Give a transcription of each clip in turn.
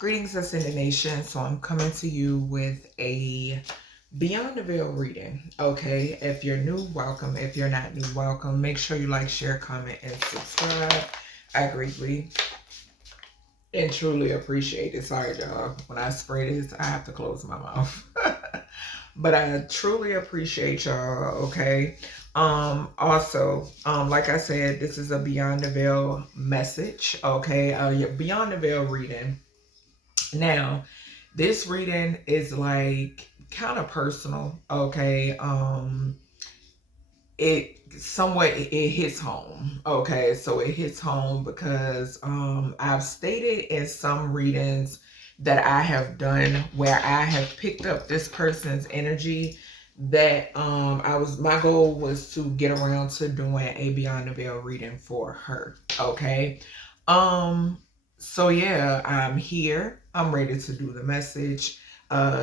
Greetings, Ascended Nation. So I'm coming to you with a Beyond the Veil reading. Okay, if you're new, welcome. If you're not new, welcome. Make sure you like, share, comment, and subscribe. I greatly and truly appreciate it. Sorry, y'all. When I spray this, I have to close my mouth. But I truly appreciate y'all, okay? Like I said, this is a Beyond the Veil message, okay? Your Beyond the Veil reading. Now, this reading is like kind of personal, okay? It hits home, okay? So it hits home because I've stated in some readings that I have done where I have picked up this person's energy that my goal was to get around to doing a Beyond the Veil reading for her, okay? So yeah, I'm here. I'm ready to do the message.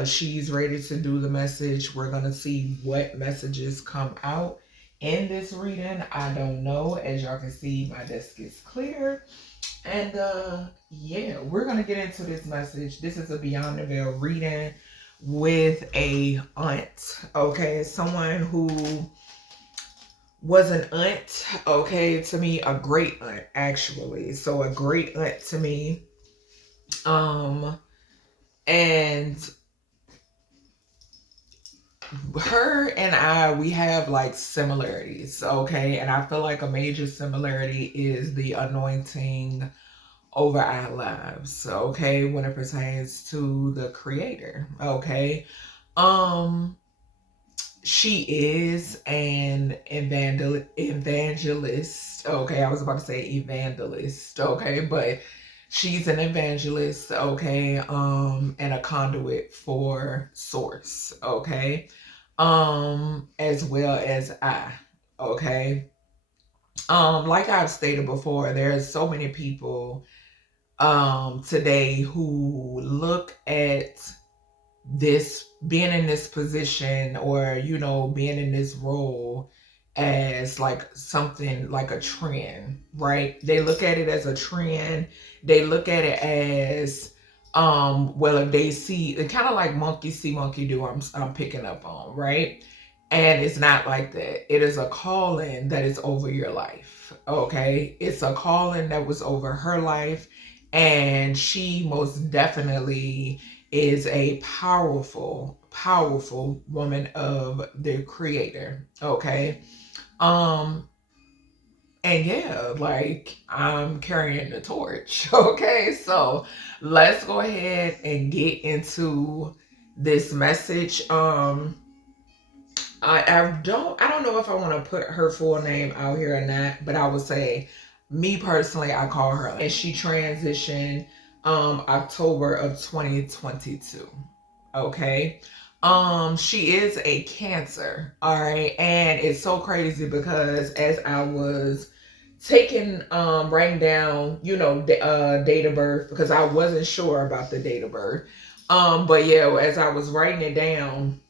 She's ready to do the message. We're gonna see what messages come out in this reading. I don't know. As y'all can see, my desk is clear. And yeah, we're gonna get into this message. This is a Beyond the Veil reading with a aunt. Okay, someone who was an aunt, okay, to me, a great aunt, actually. So a great aunt to me. And her and I, we have like similarities, okay? And I feel like a major similarity is the anointing over our lives, okay, when it pertains to the creator, okay? She is an evangelist, okay? I was about to say evangelist, okay, but she's an evangelist, okay, and a conduit for source, okay, as well as I, okay. Like I've stated before, there's so many people today who look at this being in this position, or being in this role, as like something like a trend, right? They look at it as a trend. They look at it as well, if they see it, kind of like monkey see monkey do, I'm picking up on, right? And it's not like that. It is a calling that is over your life, okay? It's a calling that was over her life, and she most definitely is a powerful, powerful woman of the creator, okay? And yeah, like, I'm carrying the torch, okay? So let's go ahead and get into this message. I don't know if I want to put her full name out here or not, but I would say, me personally, I call her, and she transitioned October of 2022. Okay. She is a Cancer, all right, and it's so crazy because as I was taking writing down, the date of birth, because I wasn't sure about the date of birth. But yeah, as I was writing it down,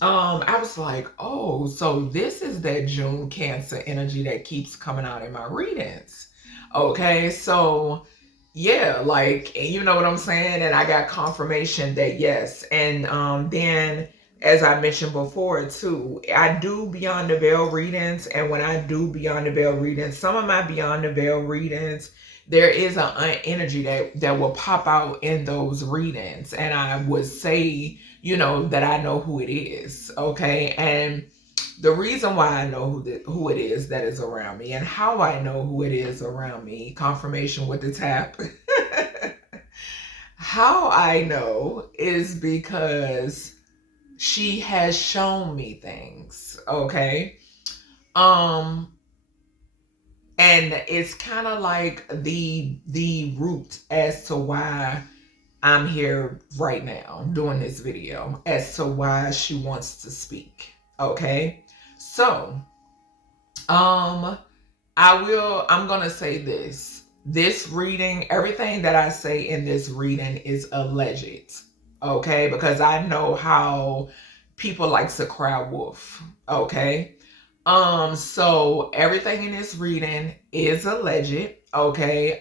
I was like, oh, so this is that June Cancer energy that keeps coming out in my readings. Okay, so yeah, like, you know what I'm saying? And I got confirmation that yes. And then, as I mentioned before too, I do Beyond the Veil readings. And when I do Beyond the Veil readings, some of my Beyond the Veil readings, there is an energy that will pop out in those readings. And I would say, that I know who it is, okay? And the reason why I know who it is that is around me, and how I know who it is around me, confirmation with the tap. How I know is because she has shown me things, okay? And it's kind of like the root as to why I'm here right now doing this video, as to why she wants to speak. Okay. So, I'm gonna say this. This reading, everything that I say in this reading is alleged. Okay, because I know how people like to cry wolf. Okay. So everything in this reading is alleged. Okay.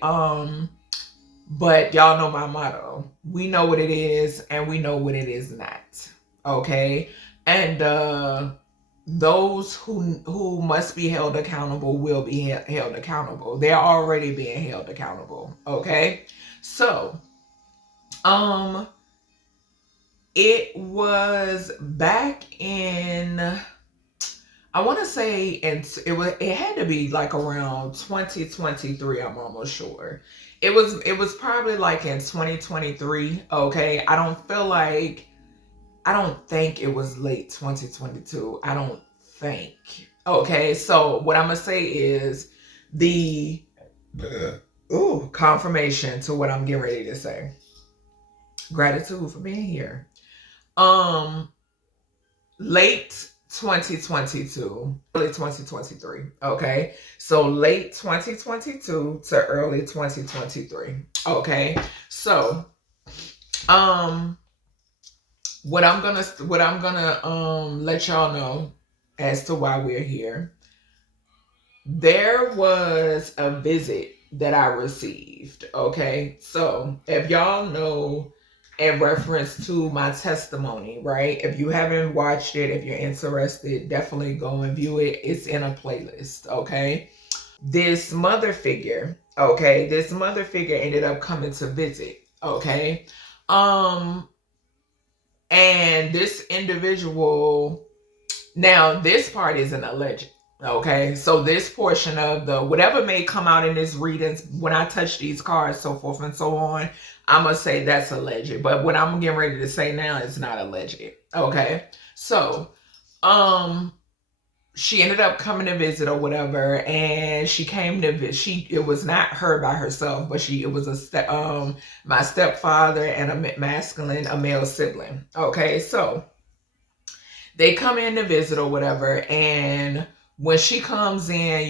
But y'all know my motto. We know what it is and we know what it is not. Okay? And those who must be held accountable will be held accountable. They're already being held accountable. Okay? So, it was back in, I want to say, and it had to be like around 2023. I'm almost sure. It was probably like in 2023. Okay, I don't think it was late 2022. I don't think. Okay, so what I'm gonna say is the confirmation to what I'm getting ready to say. Gratitude for being here. Late 2022, early 2023. Okay, so late 2022 to early 2023. Okay, so what I'm gonna let y'all know as to why we're here. There was a visit that I received. Okay, so if y'all know, in reference to my testimony, right? If you haven't watched it, if you're interested, definitely go and view it. It's in a playlist. Okay, this mother figure. Okay, this mother figure ended up coming to visit. Okay, and this individual, now this part isn't alleged. Okay, so this portion of the whatever may come out in this readings, when I touch these cards, so forth and so on, I'm gonna say that's alleged. But what I'm getting ready to say now is not alleged. Okay, so she ended up coming to visit or whatever, and she came to visit. It was not her by herself, but it was my stepfather and a male sibling. Okay, so they come in to visit or whatever, and when she comes in,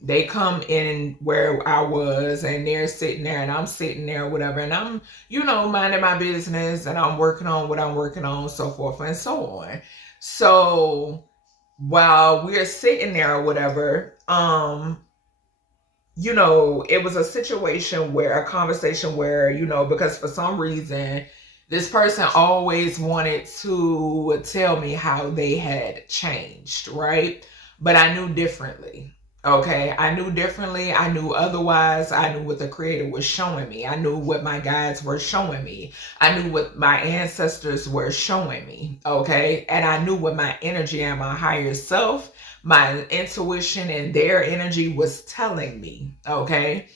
they come in where I was, and they're sitting there and I'm sitting there or whatever, and I'm minding my business, and I'm working on what I'm working on, so forth and so on. So while we're sitting there or whatever, it was a situation where a conversation where, because for some reason this person always wanted to tell me how they had changed, right? But I knew differently. Okay, I knew differently. I knew otherwise. I knew what the creator was showing me. I knew what my guides were showing me. I knew what my ancestors were showing me. Okay, and I knew what my energy and my higher self, my intuition and their energy was telling me. Okay,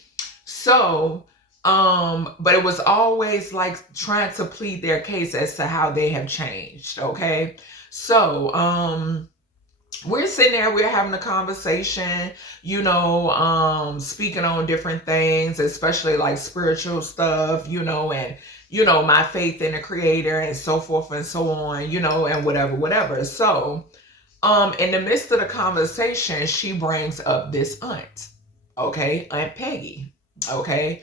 so but it was always like trying to plead their case as to how they have changed. Okay, so we're sitting there, we're having a conversation, speaking on different things, especially like spiritual stuff, and my faith in the creator and so forth and so on, and whatever. So in the midst of the conversation, she brings up this aunt. Okay, Aunt Peggy. Okay,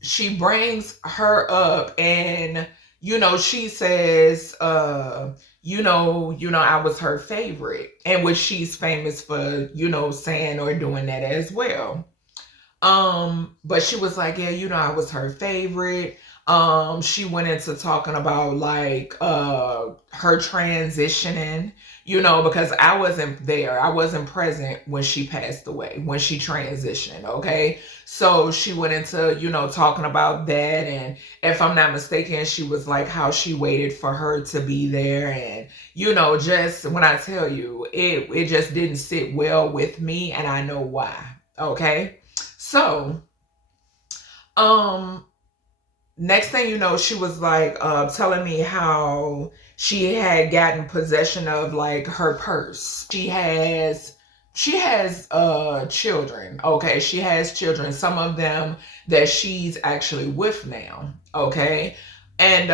she brings her up, and she says, I was her favorite, and which she's famous for, saying or doing that as well. But she was like, yeah, I was her favorite. She went into talking about like her transitioning, because I wasn't there. I wasn't present when she passed away, when she transitioned. Okay. So she went into, talking about that. And if I'm not mistaken, she was like how she waited for her to be there. And, just when I tell you, it just didn't sit well with me, and I know why. Okay. So, next thing you know, she was like telling me how she had gotten possession of like her purse. She has children. Okay, she has children, some of them that she's actually with now. Okay, and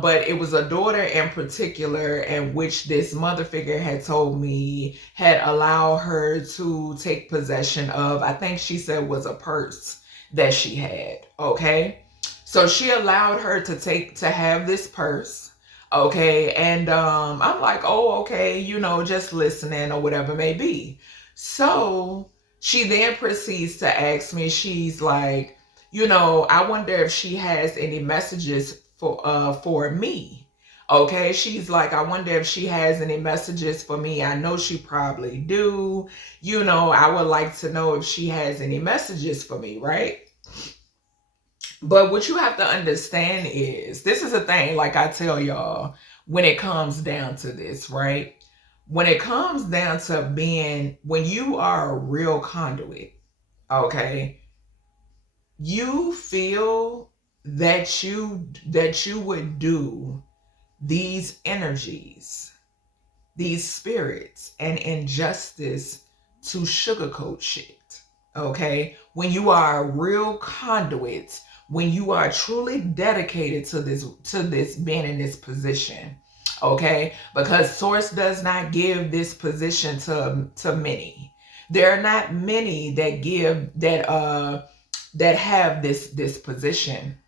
but it was a daughter in particular in which this mother figure had told me had allowed her to take possession of, I think she said was a purse that she had. Okay, so she allowed her to have this purse. Okay, and I'm like, oh, okay, just listening or whatever it may be. So she then proceeds to ask me, she's like, you know, I wonder if she has any messages for me. Okay, she's like, I wonder if she has any messages for me. I know she probably do. You know, I would like to know if she has any messages for me, right? But what you have to understand is, this is a thing, like I tell y'all, when it comes down to this, right? When it comes down to being, when you are a real conduit, okay, you feel that you would do these energies, these spirits, and injustice to sugarcoat shit. Okay, when you are a real conduit, when you are truly dedicated to this being in this position, okay, because source does not give this position to many. There are not many that give that have this position.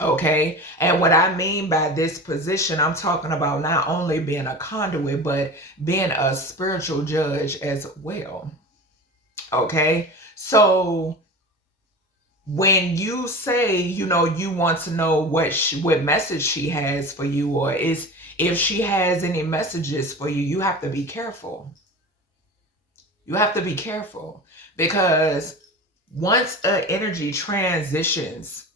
Okay. And what I mean by this position, I'm talking about not only being a conduit, but being a spiritual judge as well. Okay. So when you say, you know, you want to know what message she has for you, or is if she has any messages for you, you have to be careful. You have to be careful, because once an energy transitions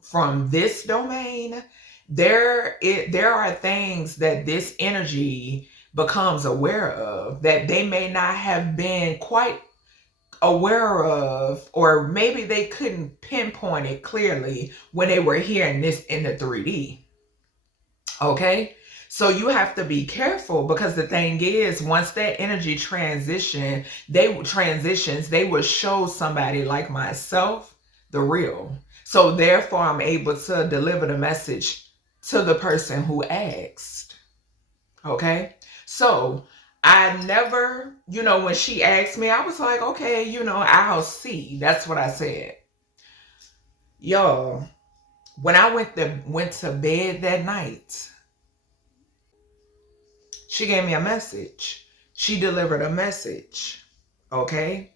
from this domain, there are things that this energy becomes aware of that they may not have been quite aware of, or maybe they couldn't pinpoint it clearly when they were here in the 3D. Okay, so you have to be careful, because the thing is, once that energy transitions, they will show somebody like myself the real. So therefore, I'm able to deliver the message to the person who asked. Okay, so I never, you know, when she asked me, I was like, okay, you know, I'll see. That's what I said. Y'all, when I went to bed that night, she gave me a message. She delivered a message. Okay,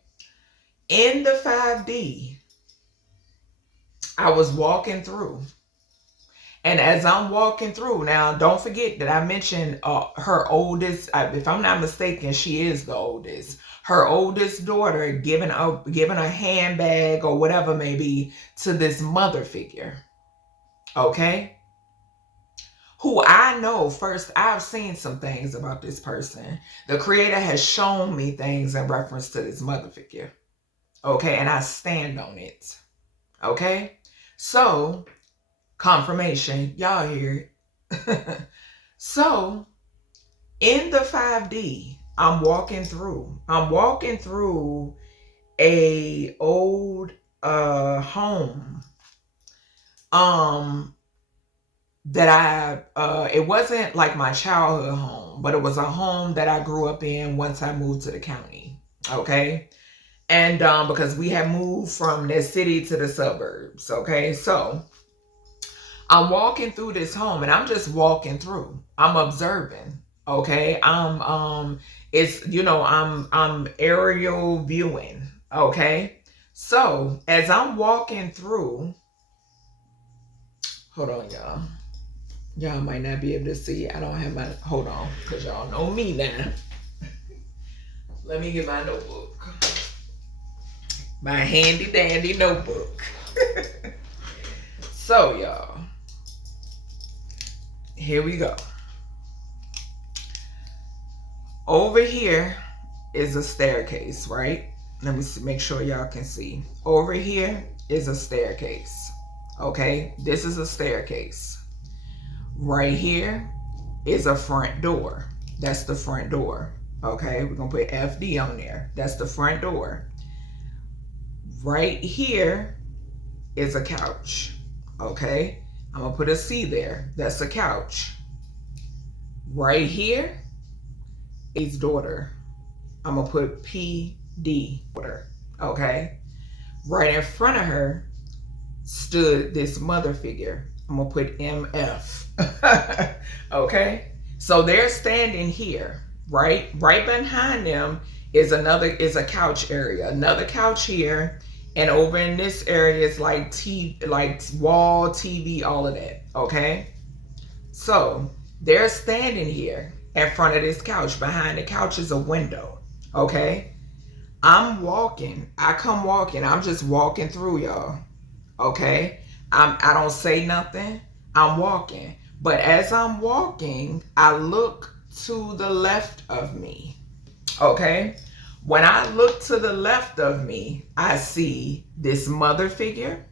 in the 5D, I was walking through. And as I'm walking through, now don't forget that I mentioned her oldest, if I'm not mistaken, she is the oldest. Her oldest daughter giving a handbag or whatever maybe to this mother figure. Okay? Who I know, first, I've seen some things about this person. The creator has shown me things in reference to this mother figure. Okay? And I stand on it. Okay? So, confirmation, y'all hear it. So in the 5D, I'm walking through a old home that it wasn't like my childhood home, but it was a home that I grew up in once I moved to the county. Okay, and because we had moved from the city to the suburbs. Okay, so I'm walking through this home, and I'm just walking through. I'm observing. Okay. It's, you know, I'm aerial viewing. Okay. So as I'm walking through, hold on, y'all. Y'all might not be able to see. I don't have my, hold on, because y'all know me now. Let me get my notebook. My handy dandy notebook. So y'all, here we go. Over here is a staircase, right? Let me make sure y'all can see. Over here is a staircase. Okay, this is a staircase. Right here is a front door. That's the front door. Okay, we're gonna put FD on there. That's the front door. Right here is a couch. Okay, I'm gonna put a C there. That's a couch. Right here is daughter. I'm gonna put PD, daughter. Okay, right in front of her stood this mother figure. I'm gonna put MF. Okay, so they're standing here. Right behind them is a couch area. Another couch here, And over in this area is like TV, like wall, TV, all of that. Okay. So they're standing here in front of this couch. Behind the couch is a window. Okay. I'm walking. I come walking. I'm just walking through, y'all. Okay. I don't say nothing. I'm walking. But as I'm walking, I look to the left of me. Okay. When I look to the left of me, I see this mother figure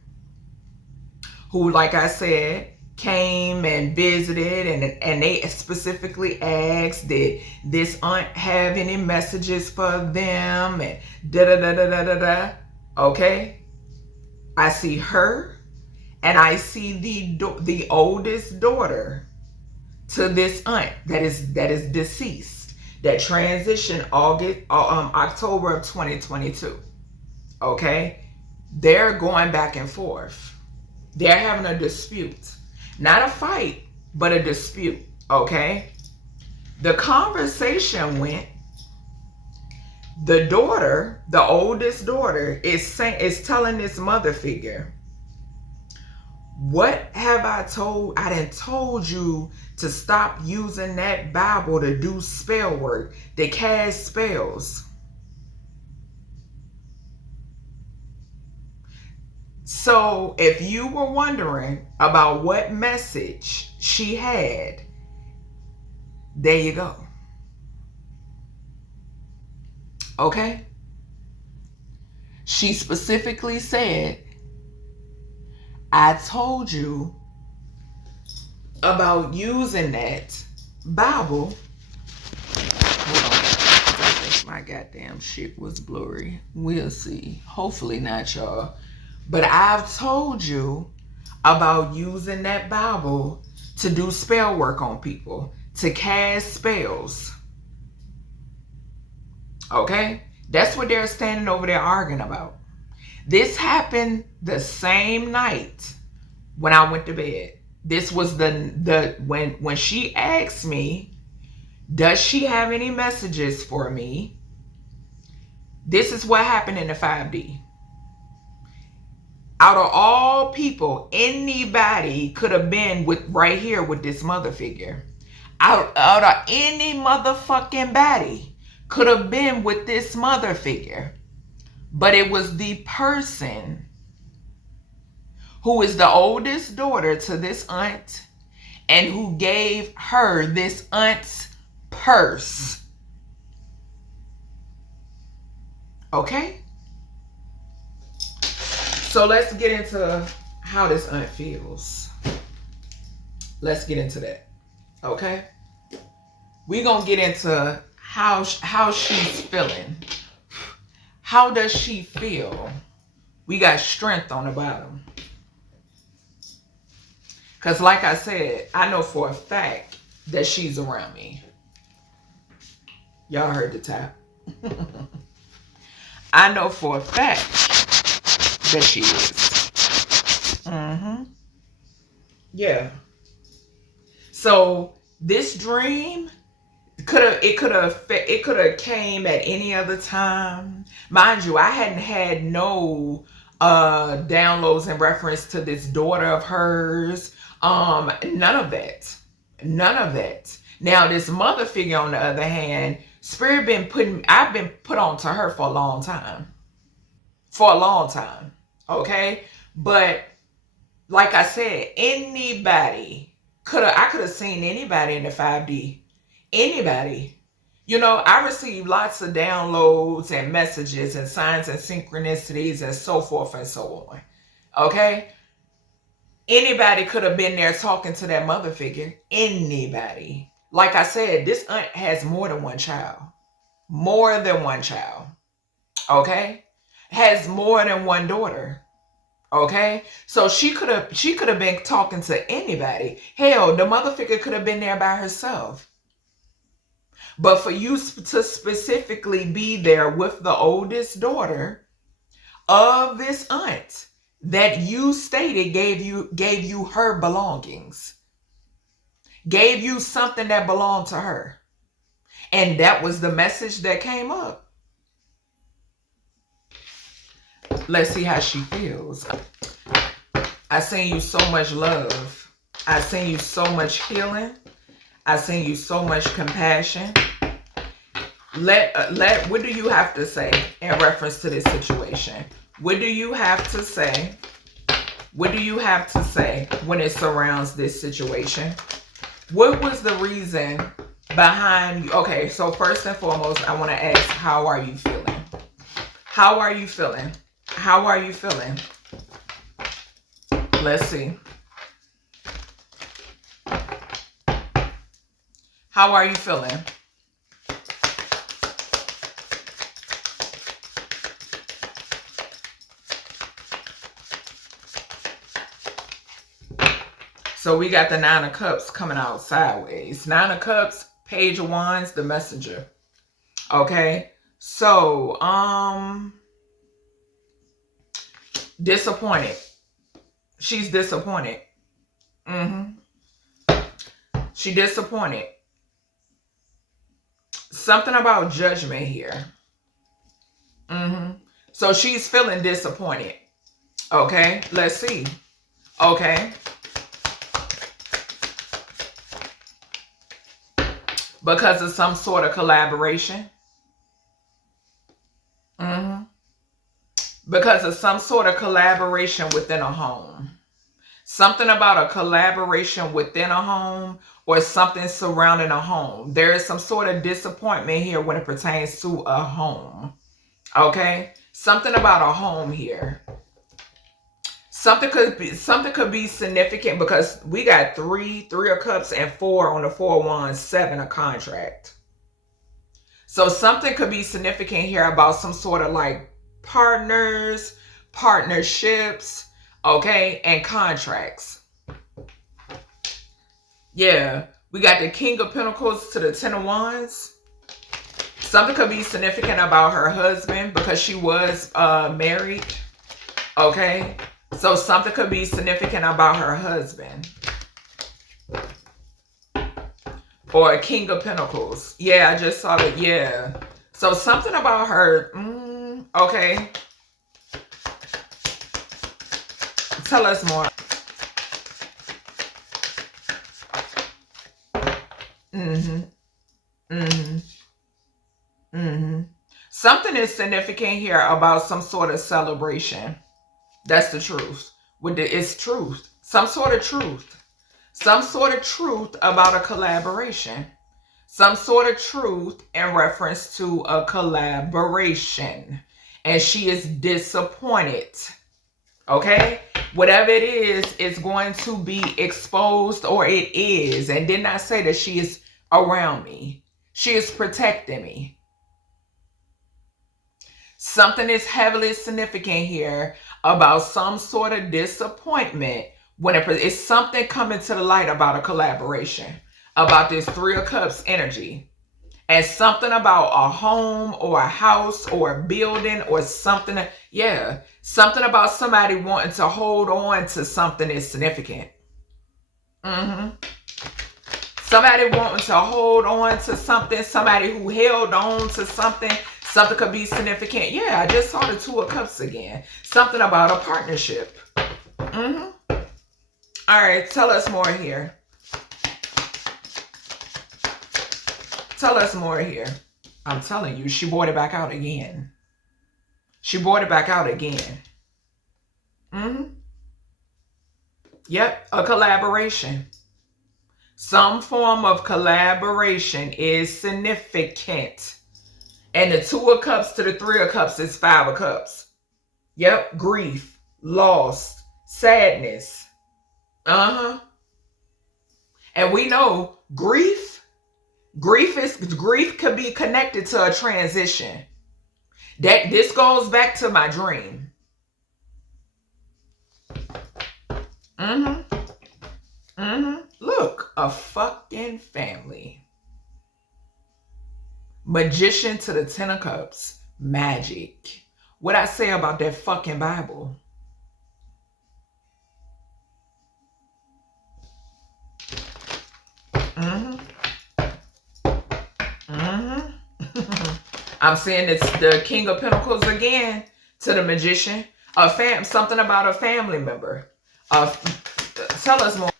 who, like I said, came and visited, and they specifically asked, did this aunt have any messages for them, and da da da da da da da. Okay. I see her, and I see the oldest daughter to this aunt that is deceased, that transitioned October of 2022. Okay. They're going back and forth. They're having a dispute. Not a fight, but a dispute. Okay. The conversation went, the daughter, the oldest daughter, is telling this mother figure, what have I told? I done told you to stop using that Bible to do spell work, to cast spells. So if you were wondering about what message she had, there you go. Okay? She specifically said, I told you about using that Bible. Hold on. I think my goddamn shit was blurry. We'll see. Hopefully not, y'all. But I've told you about using that Bible to do spell work on people, to cast spells. Okay? That's what they're standing over there arguing about. This happened the same night when I went to bed. This was when she asked me, does she have any messages for me? This is what happened in the 5D. Out of all people, anybody could have been with right here with this mother figure. Out of any motherfucking body could have been with this mother figure. But it was the person who is the oldest daughter to this aunt and who gave her this aunt's purse. Okay? So let's get into how this aunt feels. Let's get into that. Okay? We're going to get into how she's feeling. How does she feel? We got strength on the bottom. Because like I said, I know for a fact that she's around me. Y'all heard the tap. I know for a fact that she is. Yeah. So this dream it could have came at any other time. Mind you, I hadn't had no downloads in reference to this daughter of hers. None of that. Now this mother figure, on the other hand, Spirit I've been put on to her for a long time. Okay? But like I said, I could have seen anybody in the 5D. Anybody. You know, I received lots of downloads and messages and signs and synchronicities and so forth and so on. Okay? Anybody could have been there talking to that mother figure. Anybody. Like I said, this aunt has more than one child. Okay? Has more than one daughter. Okay? So she could have been talking to anybody. Hell, the mother figure could have been there by herself. But for you to specifically be there with the oldest daughter of this aunt that you stated gave you her belongings, gave you something that belonged to her, and that was the message that came up. Let's see how she feels. I send you so much love. I send you so much healing. I send you so much compassion. What do you have to say in reference to this situation? What do you have to say? What do you have to say when it surrounds this situation? What was the reason behind you? Okay, so first and foremost, I want to ask, how are you feeling? How are you feeling? How are you feeling? Let's see. How are you feeling? So we got the Nine of Cups coming out sideways. Nine of Cups, Page of Wands, the Messenger. Okay. So, disappointed. She's disappointed. She disappointed. Something about judgment here. So she's feeling disappointed. Okay. Let's see. Okay. Because of some sort of collaboration. Because of some sort of collaboration within a home. Something about a collaboration within a home or something surrounding a home. There is some sort of disappointment here when it pertains to a home. Okay? Something about a home here. Something could be significant because we got three of cups and 4 on the 4 of wands, 7 a contract. So something could be significant here about some sort of like partners, partnerships, okay, and contracts. Yeah, we got the King of Pentacles to the 10 of Wands. Something could be significant about her husband because she was married, okay? So something could be significant about her husband. Or a King of Pentacles. Yeah, I just saw that. Yeah. So something about her. Okay. Tell us more. Something is significant here about some sort of celebration. That's the truth. It's truth. Some sort of truth. Some sort of truth about a collaboration. Some sort of truth in reference to a collaboration. And she is disappointed. Okay? Whatever it is, it's going to be exposed, or it is. And didn't I say that she is around me? She is protecting me. Something is heavily significant here about some sort of disappointment when it's something coming to the light about a collaboration, about this 3 of Cups energy, and something about a home or a house or a building or something. Yeah, something about somebody wanting to hold on to something is significant. Somebody wanting to hold on to something, somebody who held on to something. Something could be significant. Yeah, I just saw the 2 of Cups again. Something about a partnership. All right, tell us more here. Tell us more here. I'm telling you, she brought it back out again. She brought it back out again. Yep, a collaboration. Some form of collaboration is significant. And the 2 of Cups to the 3 of Cups is 5 of Cups. Yep, grief, loss, sadness. And we know grief could be connected to a transition. This goes back to my dream. Look, a fucking family. Magician to the 10 of Cups. Magic. What I say about that fucking Bible? I'm saying it's the King of Pentacles again to the Magician. Something about a family member. Tell us more.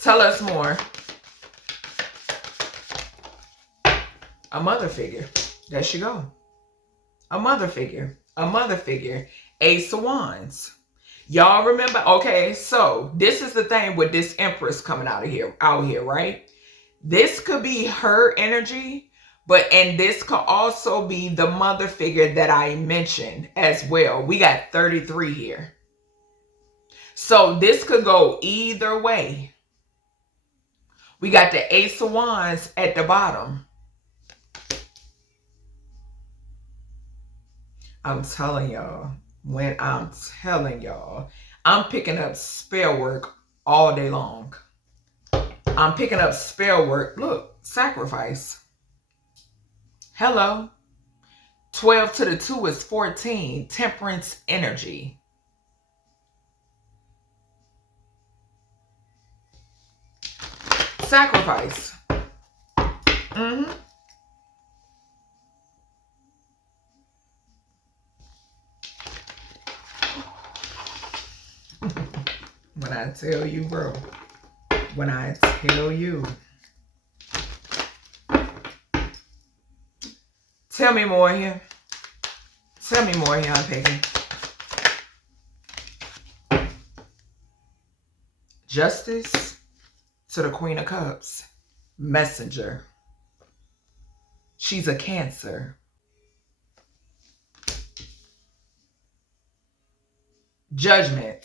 Tell us more. A mother figure. There she go. A mother figure. A mother figure. Ace of Wands. Y'all remember? Okay, so this is the thing with this Empress coming out here, right? This could be her energy, and this could also be the mother figure that I mentioned as well. We got 33 here. So this could go either way. We got the Ace of Wands at the bottom. I'm telling y'all, I'm picking up spell work all day long. I'm picking up spell work. Look, sacrifice. Hello. 12 to the 2 is 14. Temperance energy. Sacrifice. When I tell you, bro. When I tell you. Tell me more here. Tell me more here, Peggy. Justice to the Queen of Cups. Messenger. She's a Cancer. Judgment.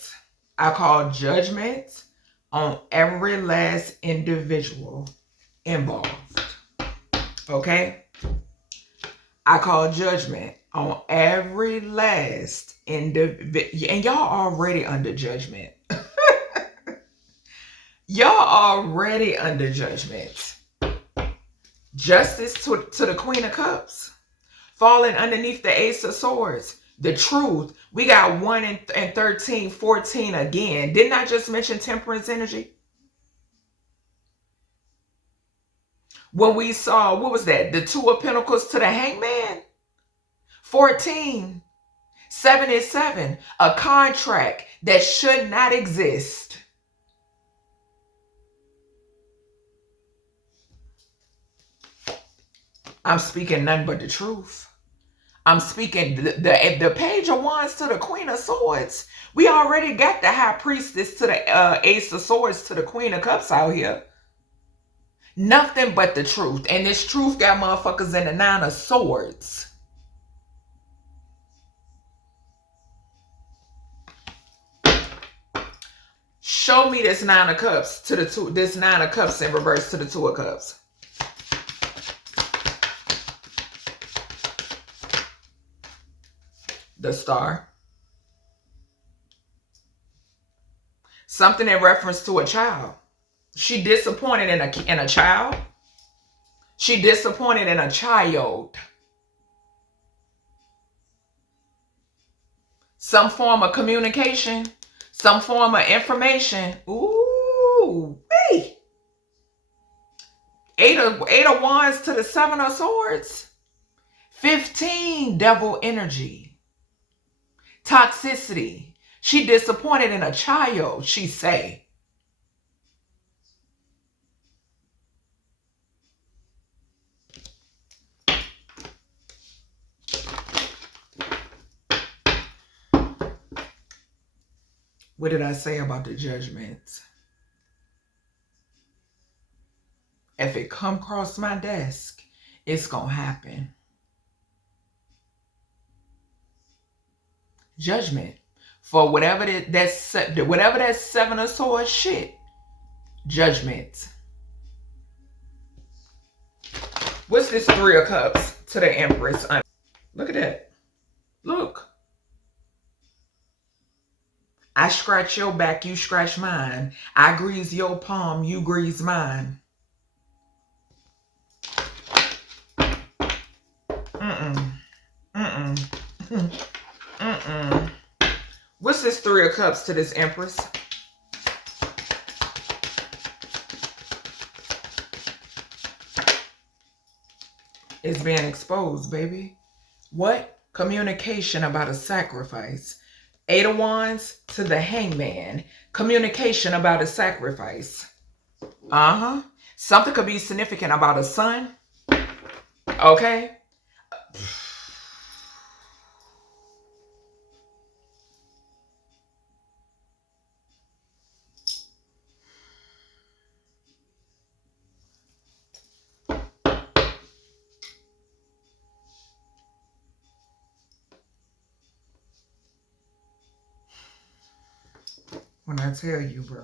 I call judgment on every last individual involved. Okay? I call judgment on every last individual. And y'all already under judgment. Y'all already under judgment. Justice to the Queen of Cups. Falling underneath the Ace of Swords. The truth. We got 1 and 13, 14 again. Didn't I just mention temperance energy? When we saw, what was that? The 2 of Pentacles to the Hangman. 14. 7 is 7. A contract that should not exist. I'm speaking nothing but the truth. I'm speaking the Page of Wands to the Queen of Swords. We already got the High Priestess to the Ace of Swords to the Queen of Cups out here. Nothing but the truth. And this truth got motherfuckers in the 9 of Swords. Show me this 9 of Cups to the 2. This 9 of Cups in reverse to the 2 of Cups. The Star. Something in reference to a child. She disappointed in a child. She disappointed in a child. Some form of communication. Some form of information. Ooh, hey. 8 of Wands to the 7 of Swords. 15, devil energy. Toxicity. She disappointed in a child, she say. What did I say about the judgment? If it come across my desk, it's gonna happen. Judgment for whatever that 7 of Swords shit. Judgment. What's this 3 of Cups to the Empress? Look at that. Look. I scratch your back, you scratch mine. I grease your palm, you grease mine. What's this 3 of Cups to this Empress? It's being exposed, baby. What? Communication about a sacrifice. Eight of Wands to the Hangman. Communication about a sacrifice. Something could be significant about a son. Okay. When I tell you, bro.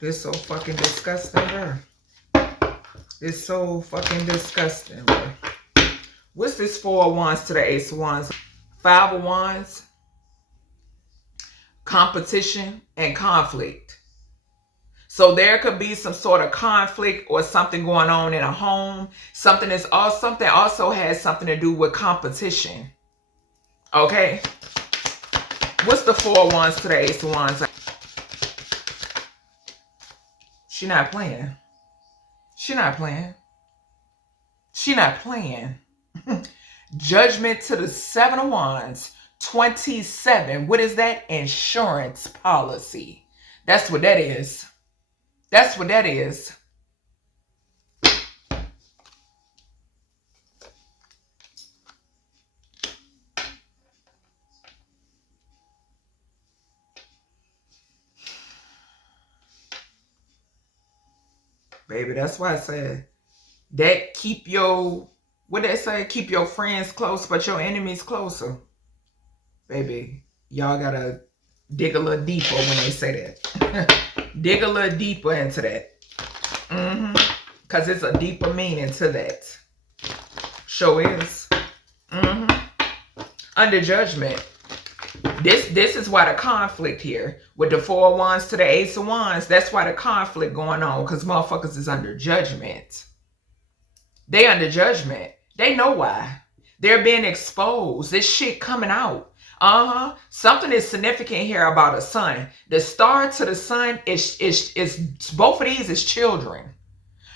This so fucking disgusting, bro. It's so fucking disgusting, bro. What's this 4 of Wands to the Ace of Wands? 5 of Wands. Competition and conflict. So there could be some sort of conflict or something going on in a home. Something also has something to do with competition. Okay. What's the 4 of Wands to the Ace of Wands? She not playing. She not playing. She not playing. Judgment to the 7 of Wands. 27. What is that? Insurance policy. That's what that is. That's what that is. Baby, that's why I said that keep your, what they say, keep your friends close, but your enemies closer. Baby, y'all gotta dig a little deeper when they say that. Dig a little deeper into that. Because it's a deeper meaning to that. Sure is. Under judgment. This is why the conflict here. With the 4 of Wands to the Ace of Wands, that's why the conflict going on. Because motherfuckers is under judgment. They under judgment. They know why. They're being exposed. This shit coming out. Something is significant here about a son. The star to the sun is both of these is children.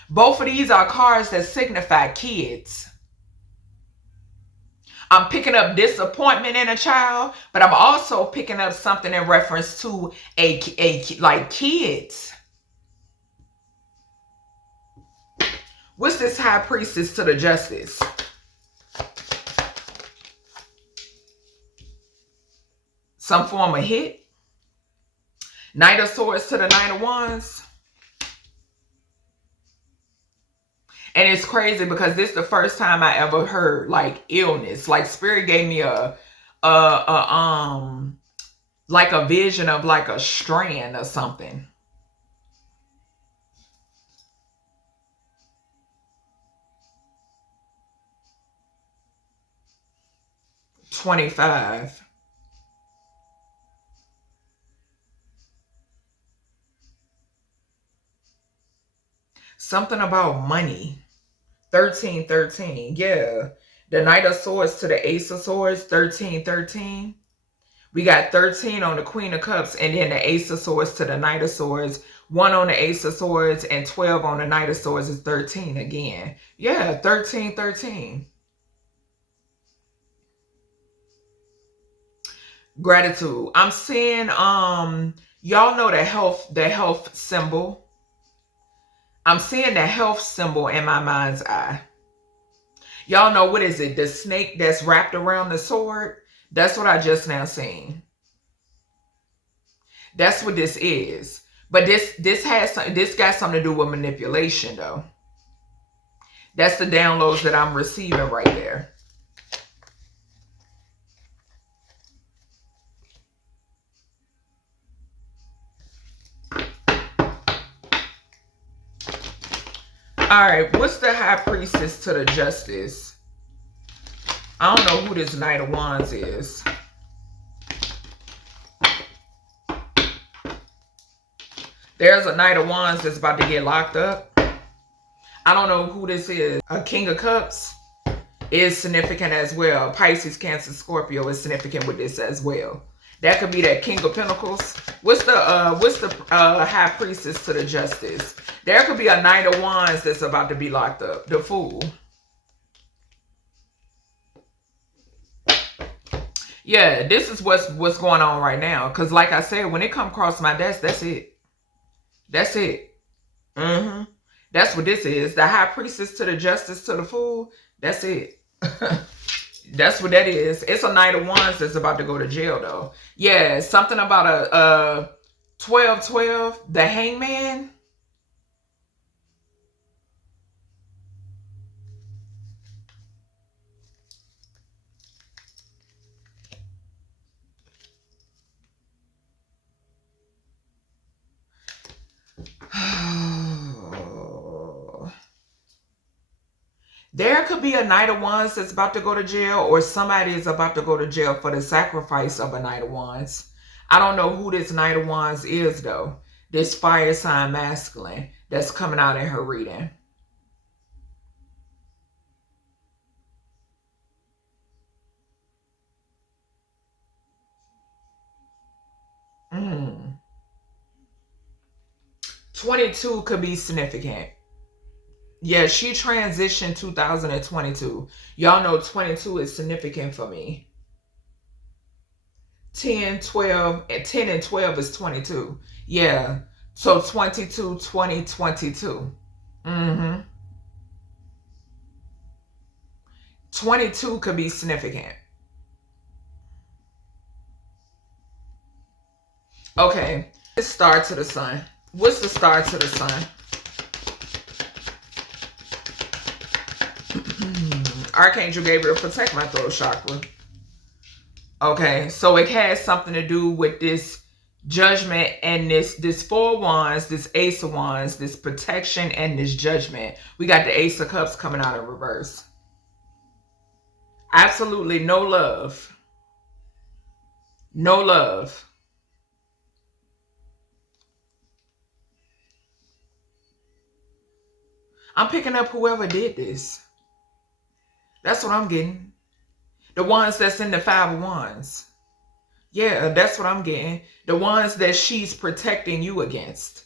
Both of these are cards that signify kids. I'm picking up disappointment in a child, but I'm also picking up something in reference to like kids. What's this High Priestess to the Justice? Some form of hit. Knight of Swords to the Knight of Wands. And it's crazy because this is the first time I ever heard like illness. Like Spirit gave me like a vision of like a strand or something. $25. Something about money. 13. Yeah. The Knight of Swords to the Ace of Swords. 13. We got 13 on the Queen of Cups. And then the Ace of Swords to the Knight of Swords. 1 on the Ace of Swords. And 12 on the Knight of Swords is 13 again. Yeah. 13. Gratitude. I'm seeing, y'all know the health symbol. I'm seeing the health symbol in my mind's eye. Y'all know, what is it? The snake that's wrapped around the sword? That's what I just now seen. That's what this is. But this got something to do with manipulation, though. That's the downloads that I'm receiving right there. All right, what's the High Priestess to the Justice? I don't know who this Knight of Wands is. There's a Knight of Wands that's about to get locked up. I don't know who this is. A King of Cups is significant as well. Pisces, Cancer, Scorpio is significant with this as well. That could be that King of Pentacles. What's the High Priestess to the Justice? There could be a Knight of Wands that's about to be locked up. The Fool. Yeah, this is what's going on right now. Because like I said, when it come across my desk, that's it. That's it. Mm-hmm. That's what this is. The high priestess to the justice to the fool. That's it. That's what that is. It's a Knight of Wands that's about to go to jail, though. Yeah, something about a 12-12, the hangman. There could be a Knight of Wands that's about to go to jail, or somebody is about to go to jail for the sacrifice of a Knight of Wands. I don't know who this Knight of Wands is, though. This fire sign masculine that's coming out in her reading. Mm. 22 could be significant. Yeah, she transitioned 2022. Y'all know 22 is significant for me. 10, 12, and 10 and 12 is 22. Yeah. So 22, 20, 22. Mm-hmm. 22 could be significant. Okay. The star to the sun. What's the star to the sun? Archangel Gabriel, protect my throat chakra. Okay, so it has something to do with this judgment and this Four of Wands, this Ace of Wands, this protection and this judgment. We got the Ace of Cups coming out in reverse. Absolutely no love. No love. I'm picking up whoever did this. That's what I'm getting. The ones that's in the Five of Wands. Yeah, that's what I'm getting. The ones that she's protecting you against.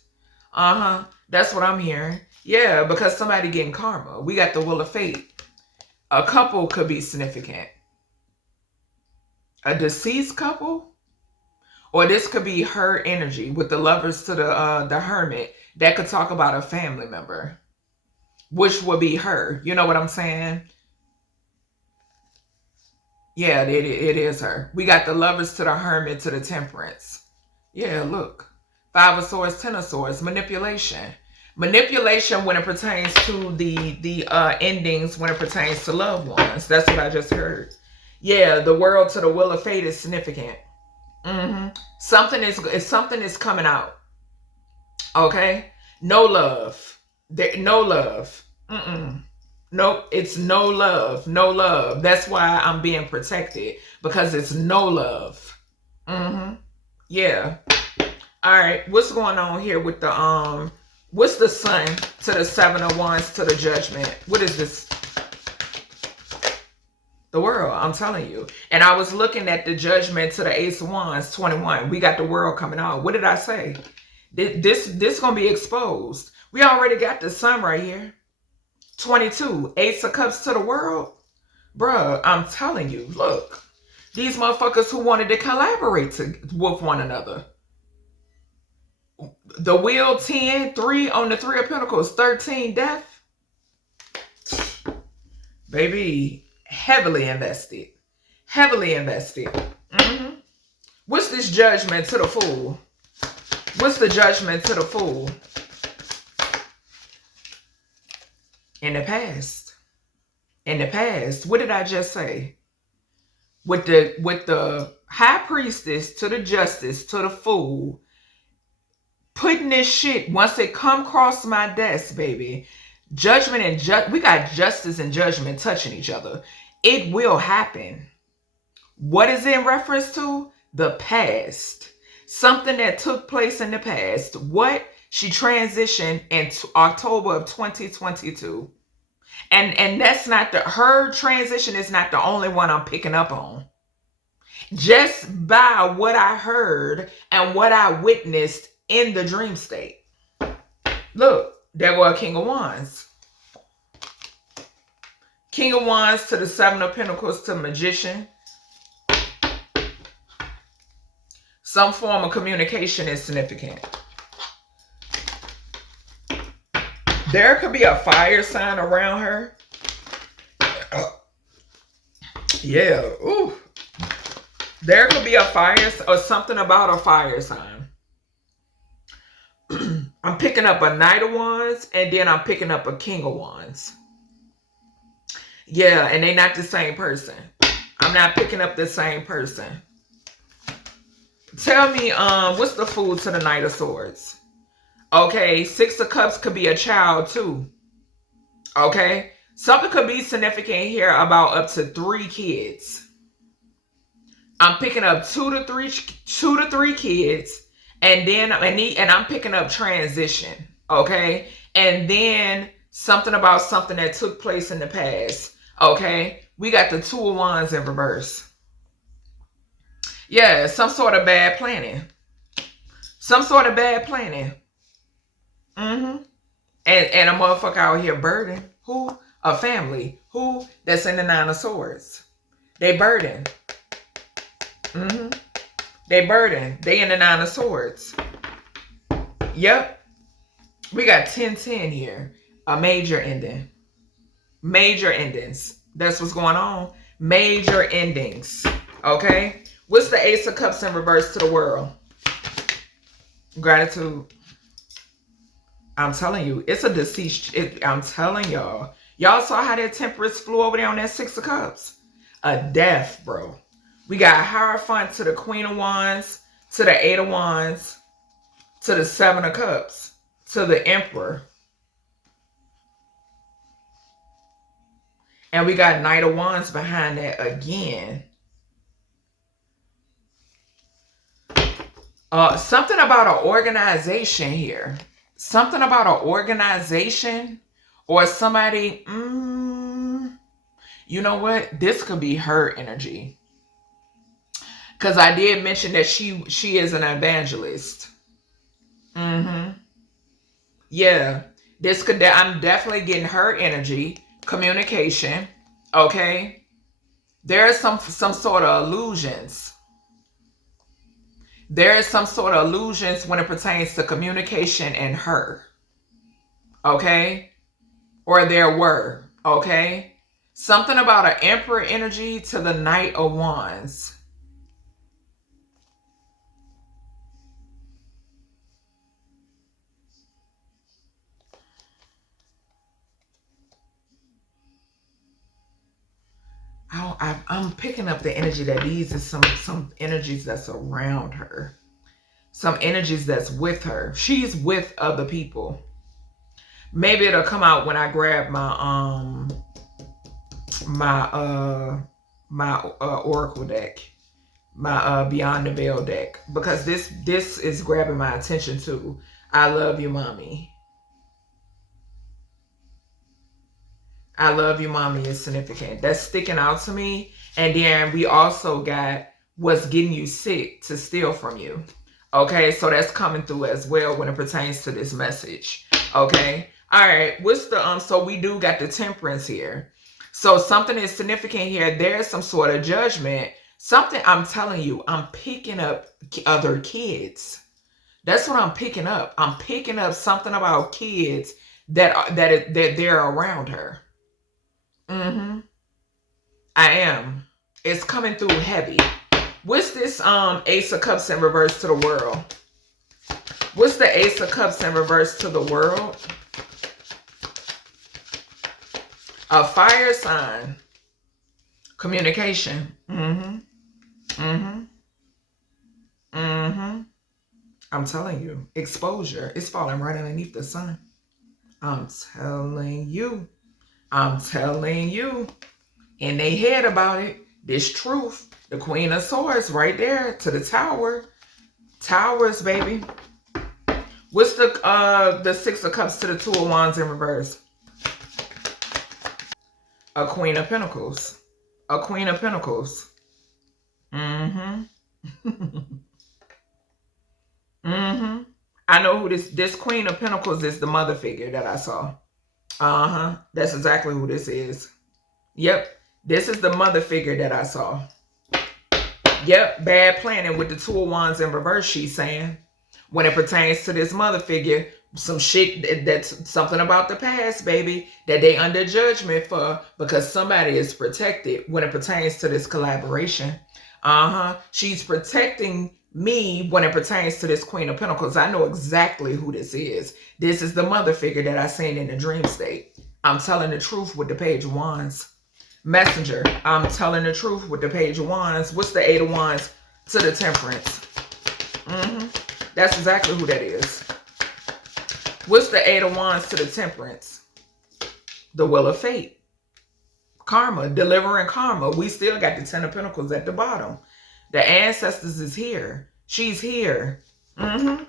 Uh-huh. That's what I'm hearing. Yeah, because somebody getting karma. We got the Wheel of Fate. A couple could be significant. A deceased couple? Or this could be her energy with the Lovers to the Hermit. That could talk about a family member. Which would be her. You know what I'm saying? Yeah, it is her. We got the Lovers to the Hermit to the Temperance. Yeah, look. Five of Swords, Ten of Swords. Manipulation. Manipulation when it pertains to the endings, when it pertains to loved ones. That's what I just heard. Yeah, the World to the Wheel of Fate is significant. Mm-hmm. Something is coming out. Okay? No love. No love. Mm-mm. Nope, it's no love. No love. That's why I'm being protected. Because it's no love. Mm-hmm. Yeah. Alright, what's going on here with the what's the Sun to the Seven of Wands to the Judgment? What is this? The World, I'm telling you. And I was looking at the Judgment to the Ace of Wands, 21. We got the World coming out. What did I say? This gonna be exposed. We already got the Sun right here. 22, Ace of Cups to the World. Bruh, I'm telling you, look. These motherfuckers who wanted to collaborate with one another. The Wheel 10, 3 on the Three of Pentacles, 13, Death. Baby, heavily invested. Heavily invested. Mm-hmm. What's this Judgment to the Fool? What's the Judgment to the Fool? In the past. In the past. What did I just say? With the High Priestess to the Justice to the Fool. Putting this shit, once it come across my desk, baby. Judgment and we got justice and judgment touching each other. It will happen. What is it in reference to? The past. Something that took place in the past. What? She transitioned in October of 2022. And that's not her transition is not the only one I'm picking up on. Just by what I heard and what I witnessed in the dream state. Look, there were a King of Wands. King of Wands to the Seven of Pentacles to Magician. Some form of communication is significant. There could be a fire sign around her. Yeah. Ooh. There could be a fire or something about a fire sign. I'm picking up a Knight of Wands, and then I'm picking up a King of Wands. Yeah, and they're not the same person. I'm not picking up the same person. Tell me, what's the food to the Knight of Swords? Okay, Six of Cups could be a child too. Okay, something could be significant here about up to 3 kids. I'm picking up 2 to 3 kids, and then I'm picking up transition. Okay, and then something about something that took place in the past. Okay, we got the 2 of Wands in reverse. Yeah, some sort of bad planning. Some sort of bad planning. And a motherfucker out here burden. Who? A family. Who? That's in the 9 of Swords. They burden. They burden. They in the 9 of Swords. Yep. We got 10-10 here. A major ending. Major endings. That's what's going on. Major endings. Okay? What's the Ace of Cups in reverse to the world? Gratitude. I'm telling you, it's a deceased. I'm telling y'all. Y'all saw how that Temperance flew over there on that 6 of Cups? A death, bro. We got Hierophant to the Queen of Wands, to the 8 of Wands, to the 7 of Cups, to the Emperor. And we got Knight of Wands behind that again. Something about an organization here. Something about an organization or somebody. You know what? This could be her energy. Because I did mention that she is an evangelist. Yeah. I'm definitely getting her energy. Communication. Okay. There is some sort of illusions. There is some sort of illusions when it pertains to communication and her. Okay? Or there were. Okay? Something about an Emperor energy to the Knight of Wands. I'm picking up the energy that these is some energies that's around her. Some energies that's with her. She's with other people. Maybe it'll come out when I grab my Oracle deck. My Beyond the Veil deck. Because this is grabbing my attention too. I love you, mommy. I love you, mommy is significant. That's sticking out to me. And then we also got what's getting you sick to steal from you. Okay, so that's coming through as well when it pertains to this message. Okay, all right. What's the so we do got the Temperance here. So something is significant here. There's some sort of judgment. Something, I'm telling you, I'm picking up other kids. That's what I'm picking up. I'm picking up something about kids that they're around her. I am. It's coming through heavy. What's this Ace of Cups in reverse to the world? What's the Ace of Cups in reverse to the world? A fire sign. Communication. I'm telling you. Exposure. It's falling right underneath the sun. I'm telling you. I'm telling you. In their head about it. This truth. The Queen of Swords right there to the Tower. Towers, baby. What's the 6 of Cups to the 2 of Wands in reverse? A Queen of Pentacles. A Queen of Pentacles. I know who this Queen of Pentacles is, the mother figure that I saw. That's exactly who this is. Yep. This is the mother figure that I saw. Yep, bad planning with the 2 of Wands in reverse, she's saying. When it pertains to this mother figure, some shit that's something about the past, baby, that they under judgment for because somebody is protected when it pertains to this collaboration. She's protecting me when it pertains to this Queen of Pentacles. I know exactly who this is. This is the mother figure that I seen in the dream state. I'm telling the truth with the Page of Wands. Messenger, I'm telling the truth with the Page of Wands. What's the 8 of Wands to the Temperance? That's exactly who that is. What's the 8 of Wands to the Temperance? The Wheel of Fate. Karma, delivering karma. We still got the 10 of Pentacles at the bottom. The ancestors is here. She's here. I'm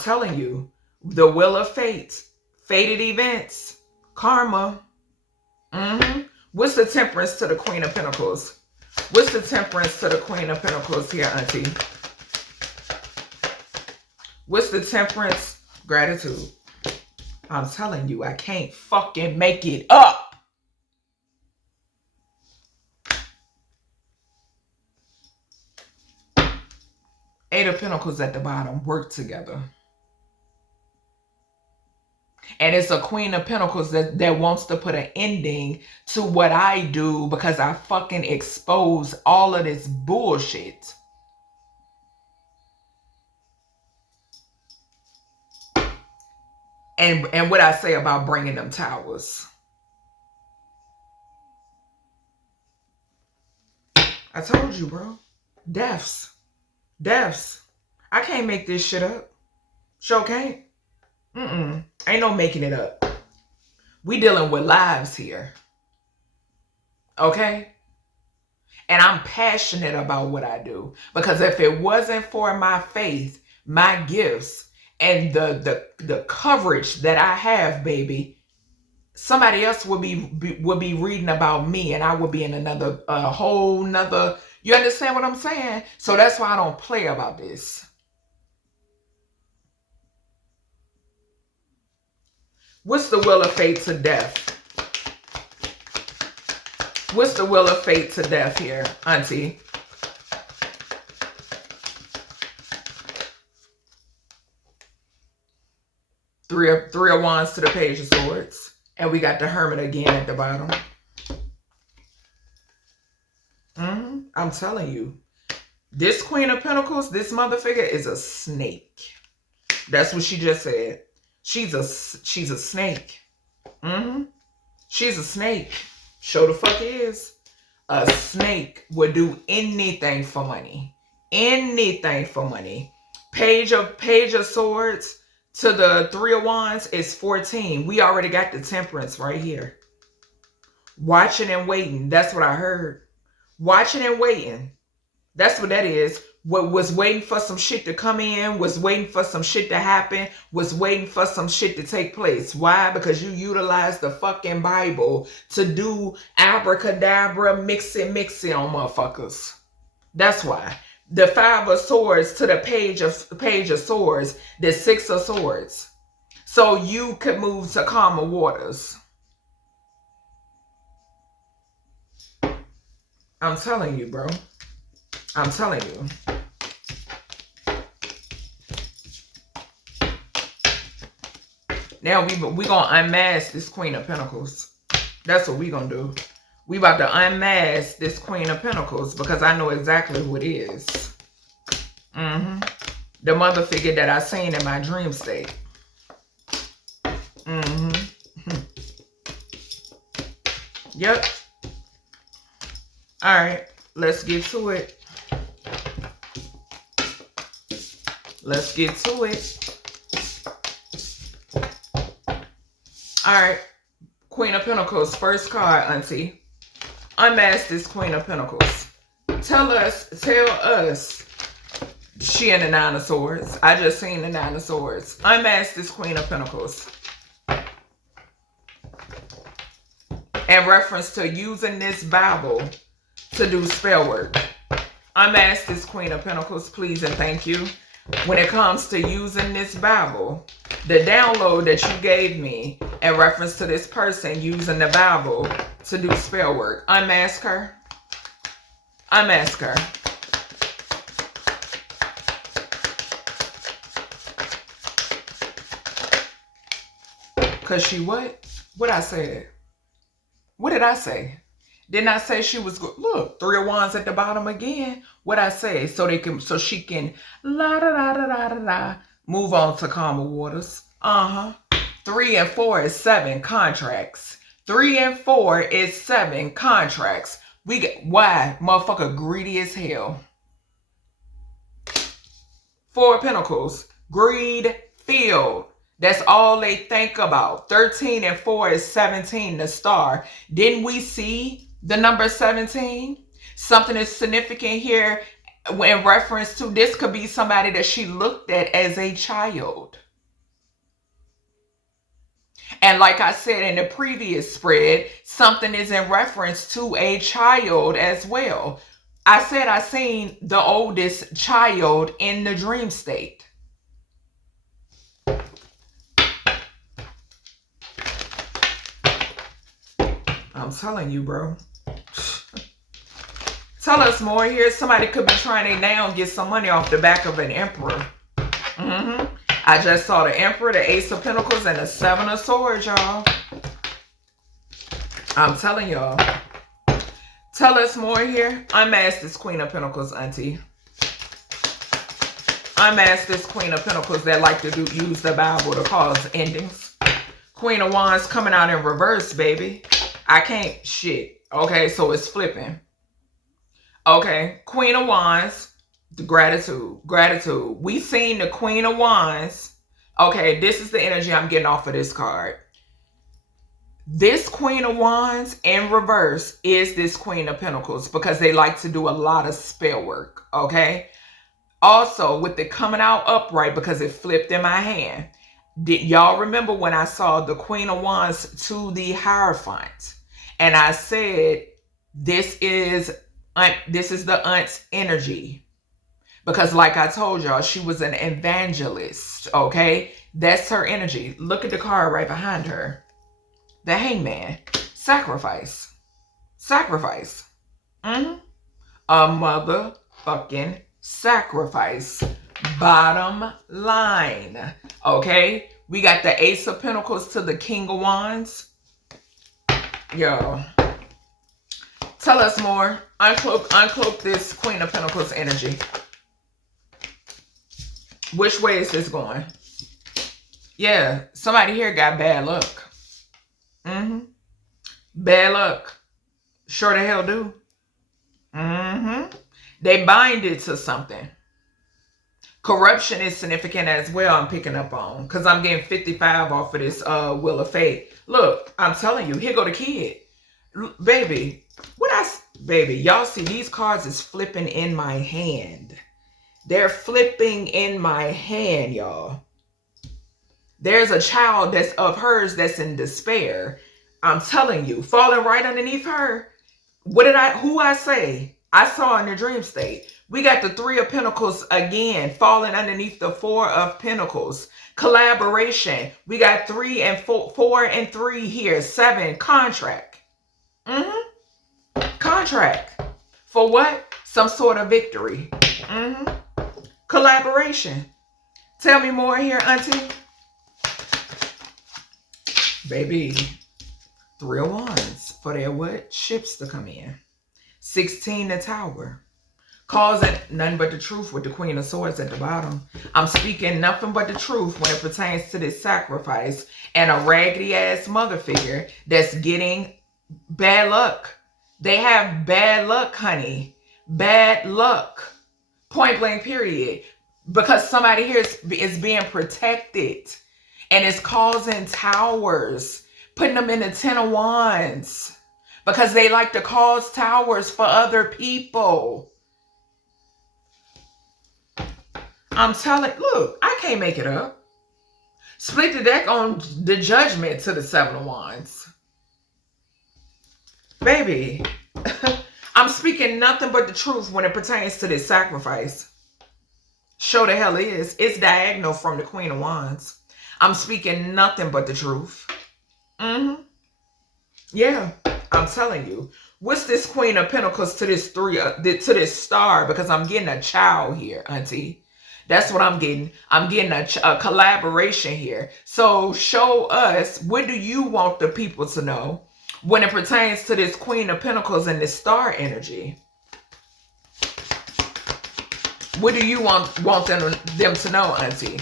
telling you. The Wheel of Fate. Fated events. Karma. What's the Temperance to the Queen of Pentacles? What's the Temperance to the Queen of Pentacles here, auntie? What's the Temperance? Gratitude. I'm telling you, I can't fucking make it up. Eight of Pentacles at the bottom. Work together. And it's a Queen of Pentacles that wants to put an ending to what I do because I fucking expose all of this bullshit. And what I say about bringing them towers. I told you, bro. Deaths. Deaths. I can't make this shit up. Sure can't. Ain't no making it up. We dealing with lives here. Okay? And I'm passionate about what I do. Because if it wasn't for my faith, my gifts, and the coverage that I have, baby, somebody else would be reading about me, and I would be in another whole nother. You understand what I'm saying? So that's why I don't play about this. What's the Wheel of Fate to death? What's the Wheel of Fate to death here, auntie? Three of Wands to the Page of Swords. And we got the Hermit again at the bottom. I'm telling you. This Queen of Pentacles, this mother figure is a snake. That's what she just said. She's a snake. She's a snake. Show the fuck is. A snake would do anything for money. Anything for money. Page of Swords to the 3 of Wands is 14. We already got the Temperance right here. Watching and waiting. That's what I heard. Watching and waiting. That's what that is. What was waiting for some shit to come in, was waiting for some shit to happen, was waiting for some shit to take place. Why? Because you utilize the fucking Bible to do abracadabra, mix it on motherfuckers. That's why. The 5 of Swords to the Page of Swords, the 6 of Swords. So you could move to calmer waters. I'm telling you, bro. I'm telling you. Now we gonna unmask this Queen of Pentacles. That's what we gonna do. We about to unmask this Queen of Pentacles because I know exactly who it is. The mother figure that I seen in my dream state. Yep. All right, let's get to it. Let's get to it. All right, Queen of Pentacles, first card, auntie. Unmask this Queen of Pentacles. Tell us. She in the 9 of Swords. I just seen the 9 of Swords. Unmask this Queen of Pentacles. In reference to using this Bible to do spell work. Unmask this Queen of Pentacles, please and thank you. When it comes to using this Bible, the download that you gave me in reference to this person using the Bible to do spell work. Unmask her. Unmask her. Because she what? What I said? What did I say? Didn't I say she was good? Look, 3 of Wands at the bottom again. What I say? So she can la da da da da da da move on to calmer waters. 3 and 4 is 7 contracts. 3 and 4 is 7 contracts. We get why? Motherfucker greedy as hell. 4 of Pentacles. Greed filled. That's all they think about. 13 and 4 is 17, the star. Didn't we see the number 17? Something is significant here in reference to this could be somebody that she looked at as a child. And like I said in the previous spread, something is in reference to a child as well. I said I seen the oldest child in the dream state. I'm telling you, bro. Tell us more here. Somebody could be trying to now get some money off the back of an emperor. I just saw the emperor, the Ace of Pentacles, and the 7 of Swords, y'all. I'm telling y'all. Tell us more here. Unmask this Queen of Pentacles, auntie. Unmask this Queen of Pentacles that like to use the Bible to cause endings. Queen of Wands coming out in reverse, baby. I can't shit. Okay, so it's flipping. Okay, Queen of Wands, the gratitude. We seen the Queen of Wands. Okay, this is the energy I'm getting off of this card. This Queen of Wands in reverse is this Queen of Pentacles because they like to do a lot of spell work. Okay, also with it coming out upright because it flipped in my hand. Did y'all remember when I saw the Queen of Wands to the Hierophant? And I said, this is the aunt's energy. Because like I told y'all, she was an evangelist, okay? That's her energy. Look at the card right behind her. The Hangman. Sacrifice. Sacrifice. A motherfucking sacrifice. Bottom line. Okay? We got the Ace of Pentacles to the King of Wands. Yo, tell us more. Uncloak this Queen of Pentacles energy. Which way is this going? Yeah, somebody here got bad luck. Bad luck. Sure the hell do. They bind it to something. Corruption is significant as well, I'm picking up on. Because I'm getting 55 off of this Wheel of Fate. Look, I'm telling you, here go the kid. Baby, baby, y'all see these cards is flipping in my hand. They're flipping in my hand, y'all. There's a child that's of hers that's in despair. I'm telling you, falling right underneath her. Who I say? I saw in the dream state. We got the 3 of Pentacles again, falling underneath the 4 of Pentacles. Collaboration. We got 3 and 4 and 3 here. 7, contract. Contract. For what? Some sort of victory. Collaboration. Tell me more here, auntie. Baby. 3 of Wands for their what? Ships to come in. 16, the Tower. Causing nothing but the truth with the Queen of Swords at the bottom. I'm speaking nothing but the truth when it pertains to this sacrifice and a raggedy ass mother figure that's getting bad luck. They have bad luck, honey. Bad luck. Point blank period. Because somebody here is being protected and it's causing towers. Putting them in the 10 of Wands. Because they like to cause towers for other people. I'm telling, look, I can't make it up. Split the deck on the Judgment to the 7 of Wands. Baby, I'm speaking nothing but the truth when it pertains to this sacrifice. Sure the hell is. It's diagonal from the Queen of Wands. I'm speaking nothing but the truth. Yeah, I'm telling you. What's this Queen of Pentacles to this 3, to this star? Because I'm getting a child here, auntie. That's what I'm getting. I'm getting a collaboration here. So show us, what do you want the people to know when it pertains to this Queen of Pentacles and this star energy? What do you want them to know, Auntie?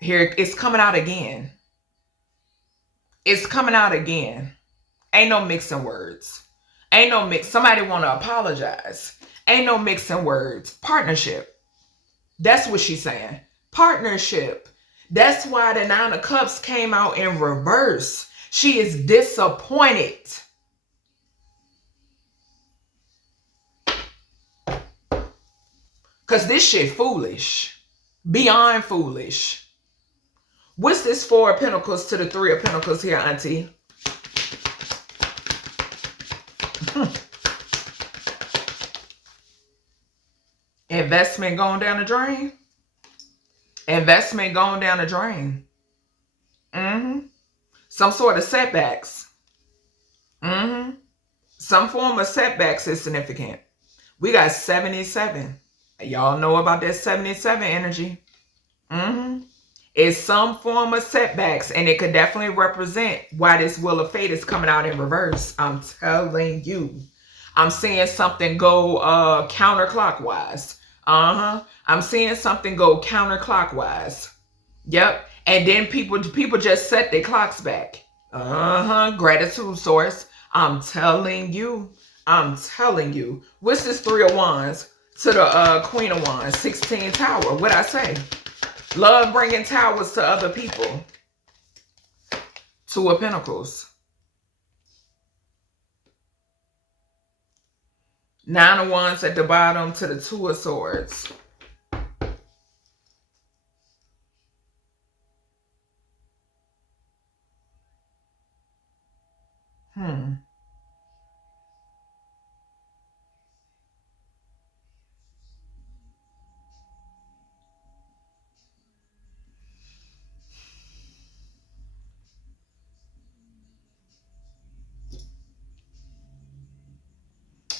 Here, it's coming out again. It's coming out again. Ain't no mixing words. Ain't no mix. Somebody want to apologize. Ain't no mixing words. Partnership. That's what she's saying. Partnership. That's why the Nine of Cups came out in reverse. She is disappointed. Because this shit foolish. Beyond foolish. What's this Four of Pentacles to the Three of Pentacles here, Auntie? Investment going down the drain. Investment going down the drain. Some sort of setbacks. Some form of setbacks is significant. We got 77. Y'all know about that 77 energy. It's some form of setbacks, and it could definitely represent why this Wheel of Fate is coming out in reverse. I'm telling you. I'm seeing something go counterclockwise. I'm seeing something go counterclockwise. Yep. And then people just set their clocks back. Gratitude source. I'm telling you. I'm telling you. What's this Three of Wands to the Queen of Wands? 16 Tower. What'd I say? Love bringing towers to other people. Two of Pentacles. Nine of Wands at the bottom to the Two of Swords.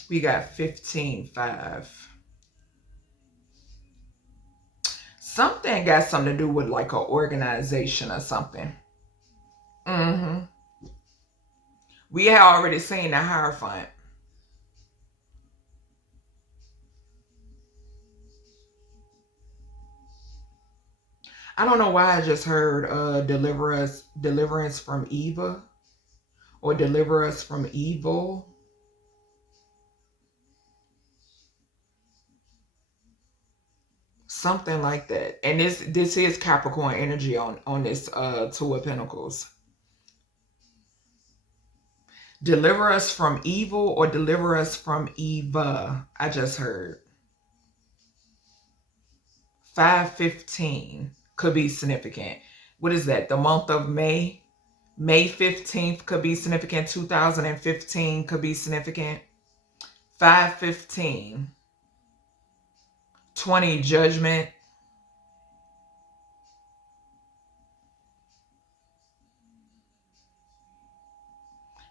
We got 15-5. Something got something to do with like an organization or something. We had already seen the Hierophant. I don't know why I just heard deliverance from Eva or deliver us from evil. Something like that. And this is Capricorn energy on this Two of Pentacles. Deliver us from evil or deliver us from Eva. I just heard. 5/15 could be significant. What is that? The month of May? May 15th could be significant. 2015 could be significant. 5/15. 20 Judgment.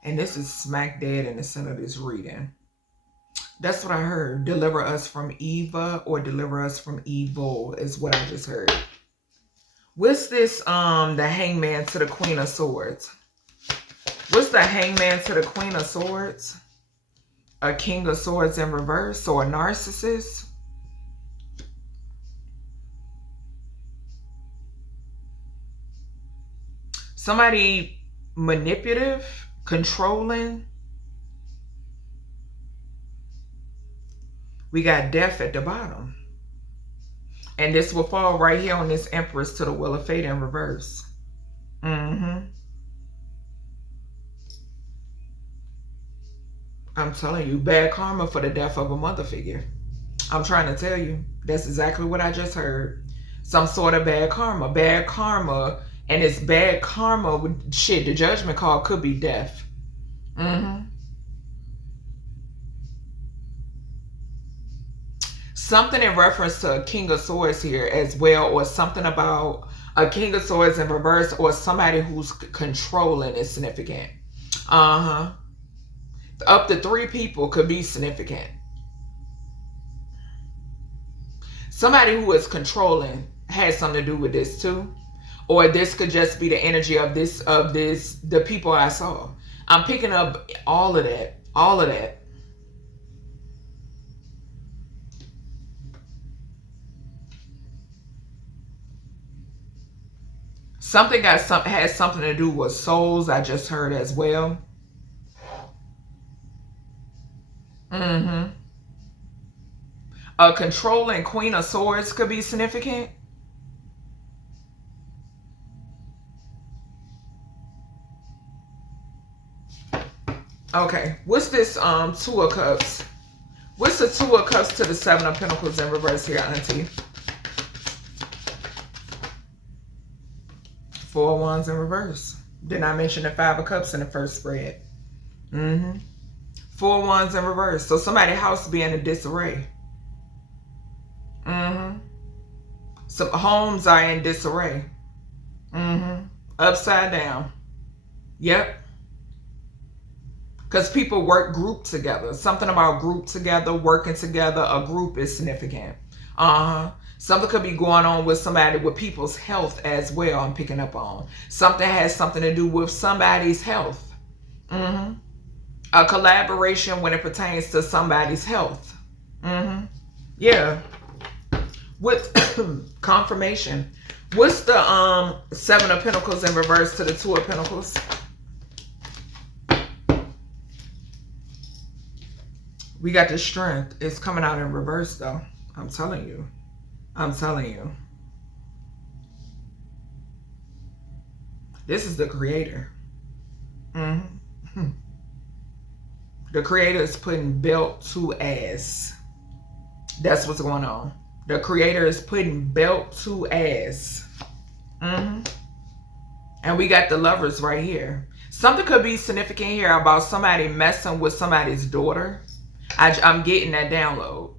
And this is smack dead in the center of this reading. That's what I heard. Deliver us from Eva or deliver us from evil is what I just heard. What's this, the Hangman to the Queen of Swords? What's the Hangman to the Queen of Swords? A King of Swords in reverse or a narcissist? Somebody manipulative, controlling. We got Death at the bottom. And this will fall right here on this Empress to the Wheel of Fate in reverse. I'm telling you, bad karma for the death of a mother figure. I'm trying to tell you. That's exactly what I just heard. Some sort of bad karma. Bad karma. And it's bad karma with shit. The judgment call could be death. Something in reference to a King of Swords here as well, or something about a King of Swords in reverse, or somebody who's controlling is significant. Up to 3 people could be significant. Somebody who is controlling has something to do with this too. Or this could just be the energy of the people I saw. I'm picking up all of that. All of that. Something has something to do with souls, I just heard as well. A controlling Queen of Swords could be significant. Okay, what's this Two of Cups? What's the Two of Cups to the Seven of Pentacles in reverse here, Auntie? Four of Wands in reverse. Did I mention the Five of Cups in the first spread? Four of Wands in reverse. So somebody's house be in a disarray. Some homes are in disarray. Upside down. Yep. Because people work group together. Something about group together, working together, a group is significant. Something could be going on with somebody with people's health as well, I'm picking up on. Something has something to do with somebody's health. A collaboration when it pertains to somebody's health. Yeah. With confirmation. What's the Seven of Pentacles in reverse to the Two of Pentacles? We got the Strength. It's coming out in reverse though. I'm telling you. I'm telling you. This is the Creator. The Creator is putting belt to ass. That's what's going on. The Creator is putting belt to ass. And we got the Lovers right here. Something could be significant here about somebody messing with somebody's daughter. I'm getting that download.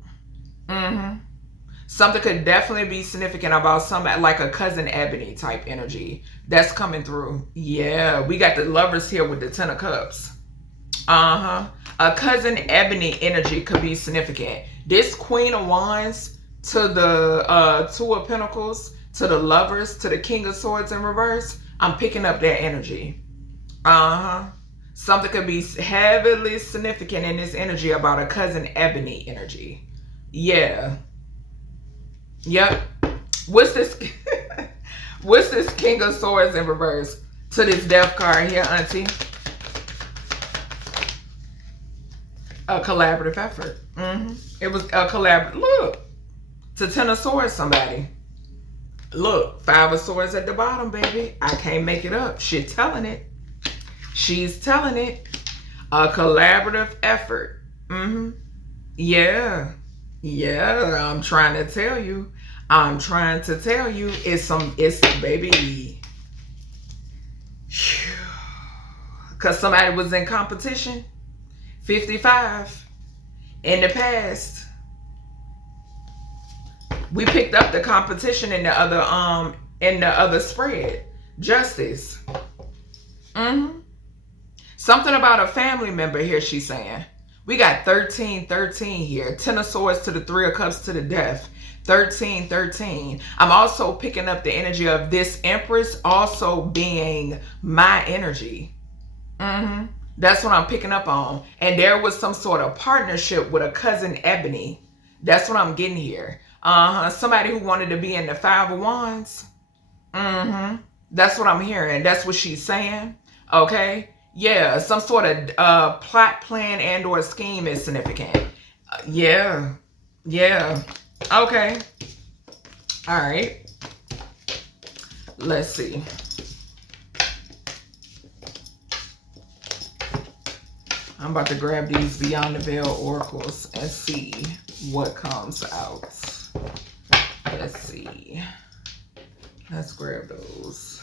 Something could definitely be significant about somebody, like a Cousin Ebony type energy. That's coming through. Yeah, we got the Lovers here with the Ten of Cups. A Cousin Ebony energy could be significant. This Queen of Wands to the Two of Pentacles, to the Lovers, to the King of Swords in reverse. I'm picking up that energy. Something could be heavily significant in this energy about a Cousin Ebony energy. Yeah. Yep. What's this? What's this King of Swords in reverse to this Death card here, Auntie? A collaborative effort. It was a collaborative. Look. To Ten of Swords, somebody. Look. Five of Swords at the bottom, baby. I can't make it up. She's telling it. She's telling it. A collaborative effort. Yeah. Yeah, I'm trying to tell you. I'm trying to tell you. It's baby. Because somebody was in competition. 55. In the past. We picked up the competition in the other spread. Justice. Something about a family member here, she's saying. We got 13, 13 here. Ten of Swords to the Three of Cups to the Death. 13, 13. I'm also picking up the energy of this Empress also being my energy. That's what I'm picking up on. And there was some sort of partnership with a Cousin Ebony. That's what I'm getting here. Somebody who wanted to be in the Five of Wands. That's what I'm hearing. That's what she's saying. Okay. Yeah, some sort of plot, plan, and or scheme is significant. Yeah. Okay. All right. Let's see. I'm about to grab these Beyond the Veil oracles and see what comes out. Let's see. Let's grab those.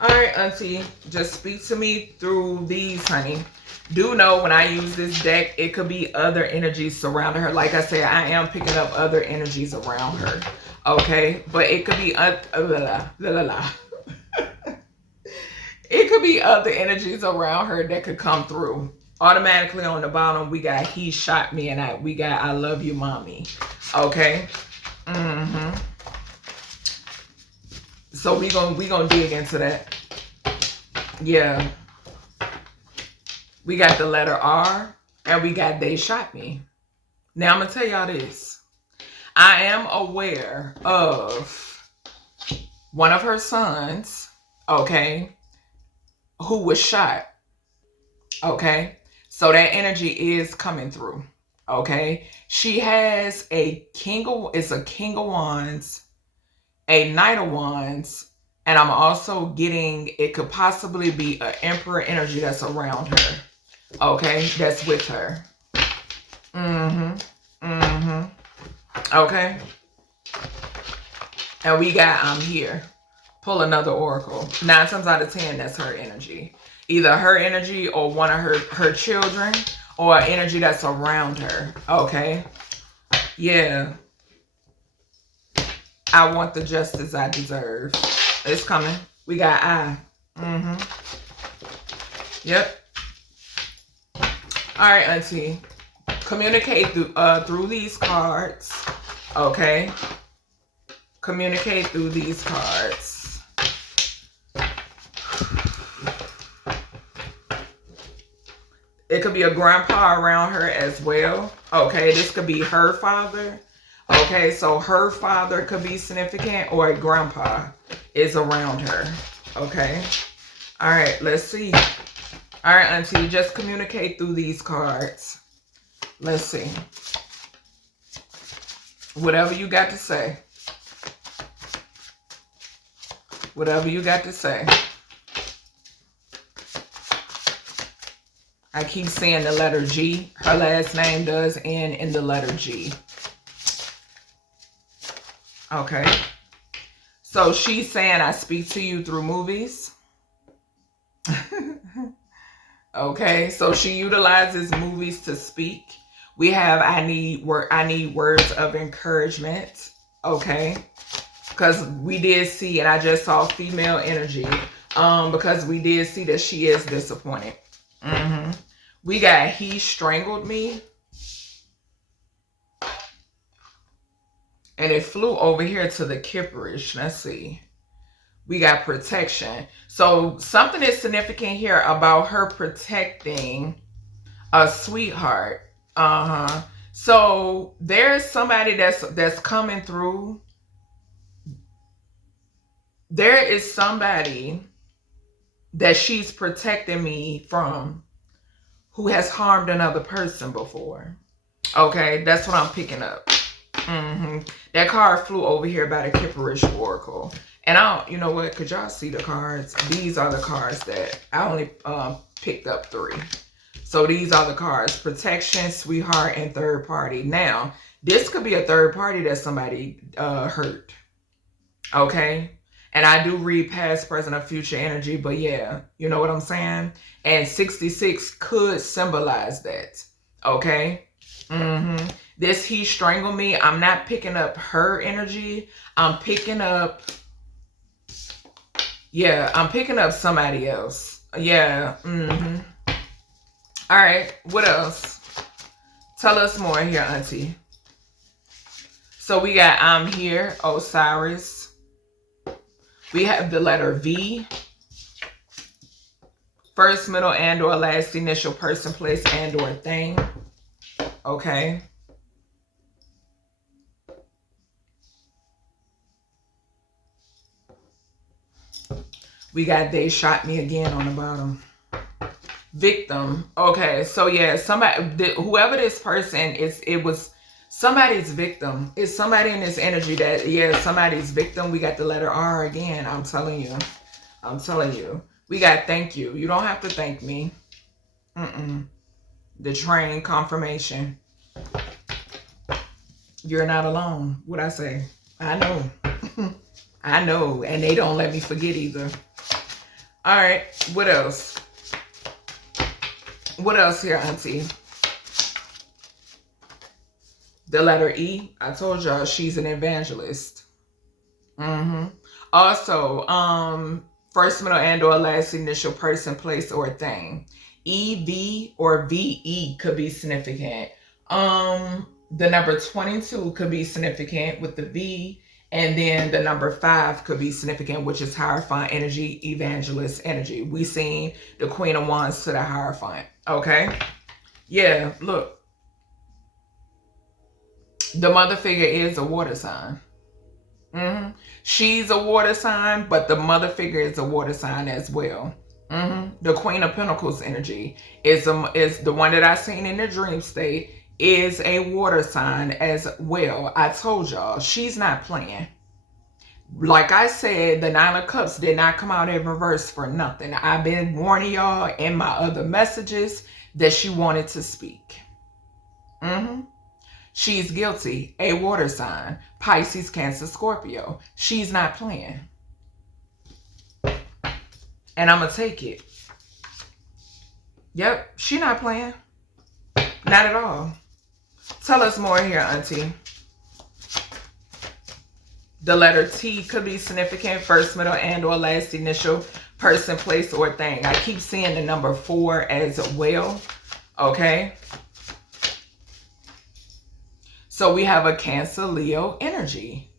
All right, Auntie, just speak to me through these, honey. Do know when I use this deck, it could be other energies surrounding her. Like I said, I am picking up other energies around her. Okay, but it could be it could be other energies around her that could come through. Automatically on the bottom, we got He Shot Me, and we got I Love You, Mommy. Okay. Mm-hmm. So we gonna dig into that. Yeah. We got the letter R and we got they shot me. Now I'm gonna tell y'all this. I am aware of one of her sons, okay, who was shot. Okay. So that energy is coming through. Okay. She has a king of wands, a knight of wands, and I'm also getting, it could possibly be an emperor energy that's around her. Okay, that's with her. Mm-hmm. Mm-hmm. Okay. And we got I'm here. Pull another oracle. 9 times out of 10, that's her energy. Either her energy or one of her children, or energy that's around her. Okay. Yeah. I want the justice I deserve. It's coming. We got I. Mm-hmm. Yep. All right, Auntie. Communicate through these cards. Okay. Communicate through these cards. It could be a grandpa around her as well. Okay, this could be her father. Okay, so her father could be significant, or a grandpa is around her. Okay. All right, let's see. All right, Auntie, just communicate through these cards. Let's see. Whatever you got to say. Whatever you got to say. I keep saying the letter G. Her last name does end in the letter G. Okay. So she's saying I speak to you through movies. Okay. So she utilizes movies to speak. We have I need words of encouragement. Okay. Because we did see, and I just saw female energy. Because we did see that she is disappointed. Mm-hmm. We got he strangled me. And it flew over here to the kipperish. Let's see. We got protection. So something is significant here about her protecting a sweetheart. Uh-huh. So there's somebody that's coming through. There is somebody that she's protecting me from who has harmed another person before. Okay, that's what I'm picking up. Mm-hmm. That card flew over here by the Kipperish Oracle. And I don't, you know what, could y'all see the cards? These are the cards that I only picked up 3. So these are the cards: protection, sweetheart, and third party. Now, this could be a third party that somebody hurt. Okay? And I do read past, present, or future energy, but yeah, you know what I'm saying? And 66 could symbolize that. Okay? Mm-hmm. This he strangled me. I'm not picking up her energy. I'm picking up, yeah, I'm picking up somebody else. Yeah. Mm-hmm. All right. What else? Tell us more here, Auntie. So we got I'm here, Osiris. We have the letter V. First, middle, and or last initial, person, place, and or thing. Okay. We got they shot me again on the bottom. Victim. Okay, so yeah, somebody, whoever this person is, it was somebody's victim. It's somebody in this energy that, yeah, somebody's victim. We got the letter R again. I'm telling you. I'm telling you. We got thank you. You don't have to thank me. The train confirmation. You're not alone. What I say? I know. I know. And they don't let me forget either. All right. What else? What else here, Auntie? The letter E. I told y'all she's an evangelist. Also, first, middle, and or last initial, person, place, or thing. EV or VE could be significant. The number 22 could be significant with the V. And then the number 5 could be significant, which is Hierophant energy, evangelist energy. We seen the Queen of Wands to the Hierophant. Okay? Yeah, look. The mother figure is a water sign. She's a water sign, but the mother figure is a water sign as well. The Queen of Pentacles energy is the one that I seen in the dream state, is a water sign as well. I told y'all, she's not playing. Like I said, the Nine of Cups did not come out in reverse for nothing. I've been warning y'all in my other messages that she wanted to speak. She's guilty, a water sign, Pisces, Cancer, Scorpio. She's not playing. And I'm going to take it. Yep, she not playing. Not at all. Tell us more here, Auntie. The letter T could be significant, first, middle, and or last initial, person, place, or thing. I keep seeing the number 4 as well. Okay. So we have a Cancer, Leo energy.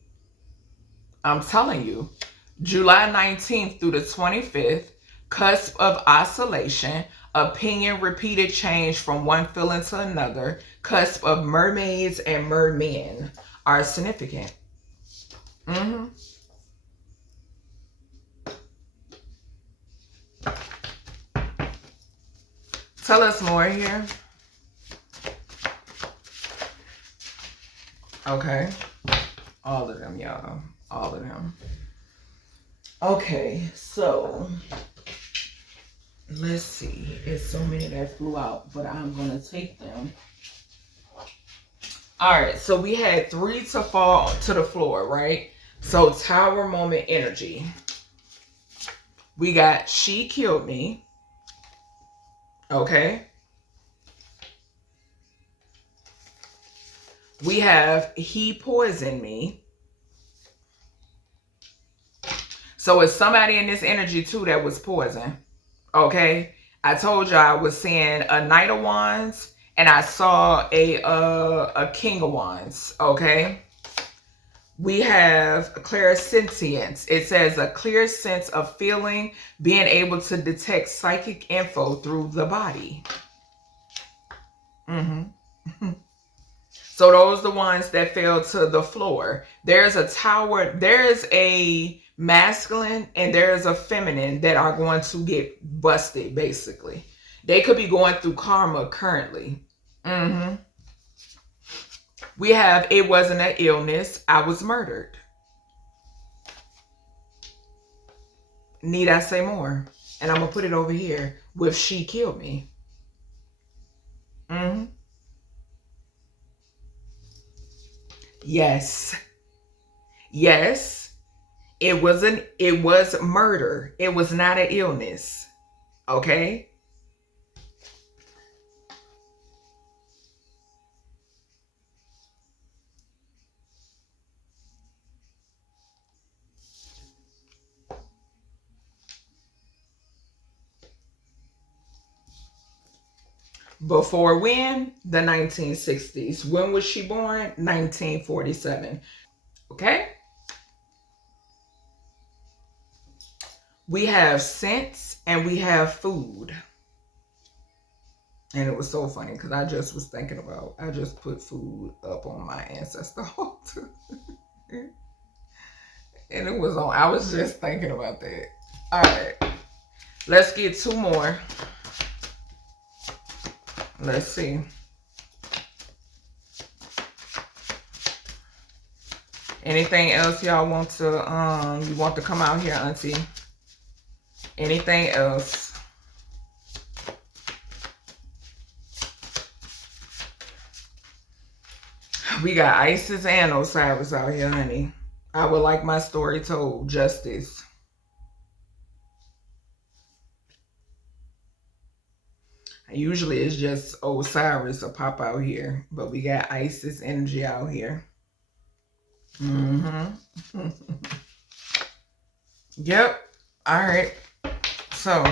I'm telling you. July 19th through the 25th, cusp of oscillation, opinion, repeated change from one feeling to another, cusp of mermaids and mermen are significant. Tell us more here. Okay. All of them, y'all. All of them. Okay, so let's see. It's so many that flew out, but I'm going to take them. All right, so we had 3 to fall to the floor, right? So Tower moment energy. We got she killed me. Okay. We have he poisoned me. So it's somebody in this energy too that was poisoned. Okay. I told you I was seeing a Knight of Wands and I saw a King of Wands. Okay. We have clairsentience. It says a clear sense of feeling, being able to detect psychic info through the body. So those are the ones that fell to the floor. There's a tower. There's a masculine and there's a feminine that are going to get busted, basically. They could be going through karma currently. We have, it wasn't an illness. I was murdered. Need I say more? And I'm going to put it over here with she killed me. Yes. Yes. It was murder. It was not an illness. Okay? Before when? The 1960s. When was she born? 1947. Okay? We have scents and we have food. And it was so funny because I just was thinking about, I just put food up on my ancestor altar. And it was on, I was just thinking about that. All right. Let's get 2 more. Let's see. Anything else y'all want to, you want to come out here, Auntie? Anything else? We got Isis and Osiris out here, honey. I would like my story told. Justice. Usually it's just Osiris will pop out here. But we got Isis energy out here. Yep. All right. So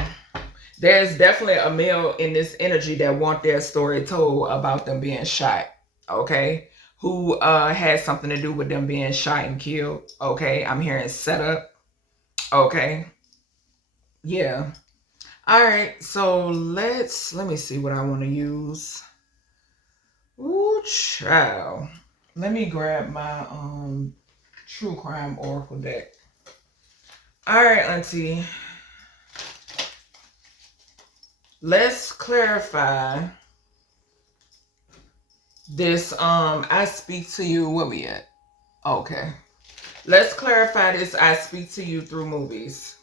there's definitely a male in this energy that want their story told about them being shot. Okay. who had something to do with them being shot and killed. Okay, I'm hearing setup. Okay, yeah. All right, so let me see what I want to use. Ooh, child. Let me grab my True Crime Oracle deck. All right, Auntie. Let's clarify this. I speak to you. Where we at? Okay. Let's clarify this. I speak to you through movies.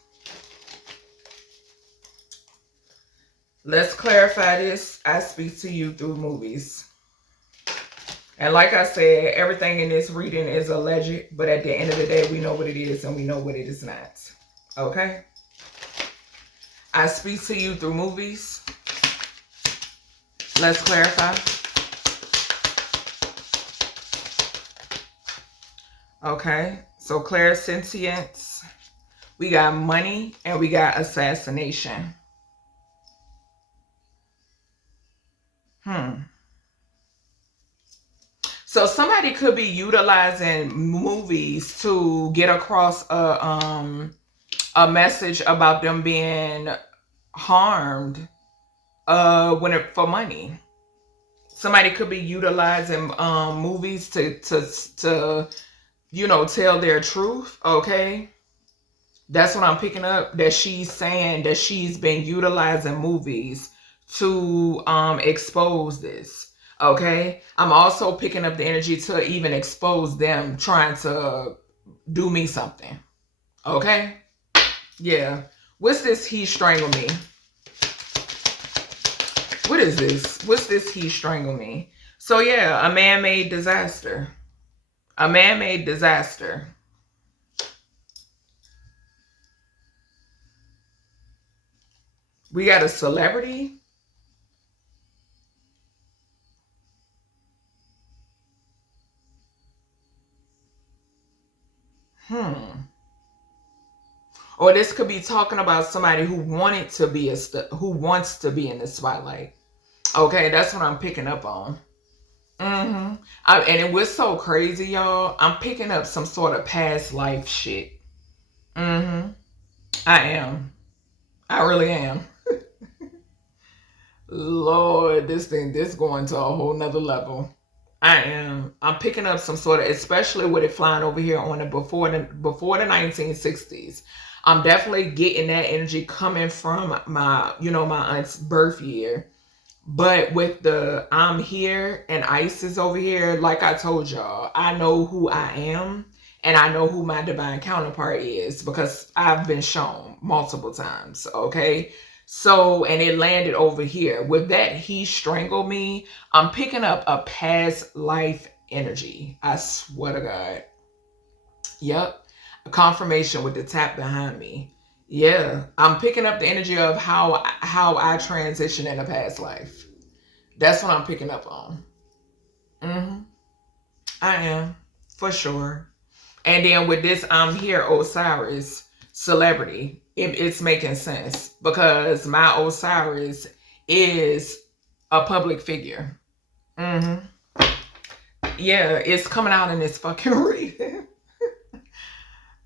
Let's clarify this. I speak to you through movies. And like I said, everything in this reading is alleged, but at the end of the day, we know what it is and we know what it is not. Okay? I speak to you through movies. Let's clarify. Okay, so clairsentience. We got money and we got assassination. So somebody could be utilizing movies to get across a message about them being harmed for money. Somebody could be utilizing movies to you know, tell their truth. Okay, that's what I'm picking up, that she's saying that she's been utilizing movies to expose this. Okay, I'm also picking up the energy to even expose them trying to do me something. Okay, yeah. What's this? He strangled me. What is this? What's this? He strangled me. So yeah, a man-made disaster. A man-made disaster. We got a celebrity. Or this could be talking about somebody who wanted to be who wants to be in the spotlight. Okay, that's what I'm picking up on. And it was so crazy, y'all. I'm picking up some sort of past life shit. I am. I really am. Lord, this going to a whole nother level. I am. I'm picking up some sort of, especially with it flying over here on it before the 1960s. I'm definitely getting that energy coming from my, you know, my aunt's birth year. But with the I'm here and Ice is over here, like I told y'all, I know who I am and I know who my divine counterpart is because I've been shown multiple times. Okay. So, and it landed over here. With that, he strangled me. I'm picking up a past life energy. I swear to God. Yep. A confirmation with the tap behind me. Yeah. I'm picking up the energy of how I transition in a past life. That's what I'm picking up on. I am. For sure. And then with this I'm here Osiris celebrity, it's making sense because my Osiris is a public figure. Yeah, it's coming out in this fucking reading.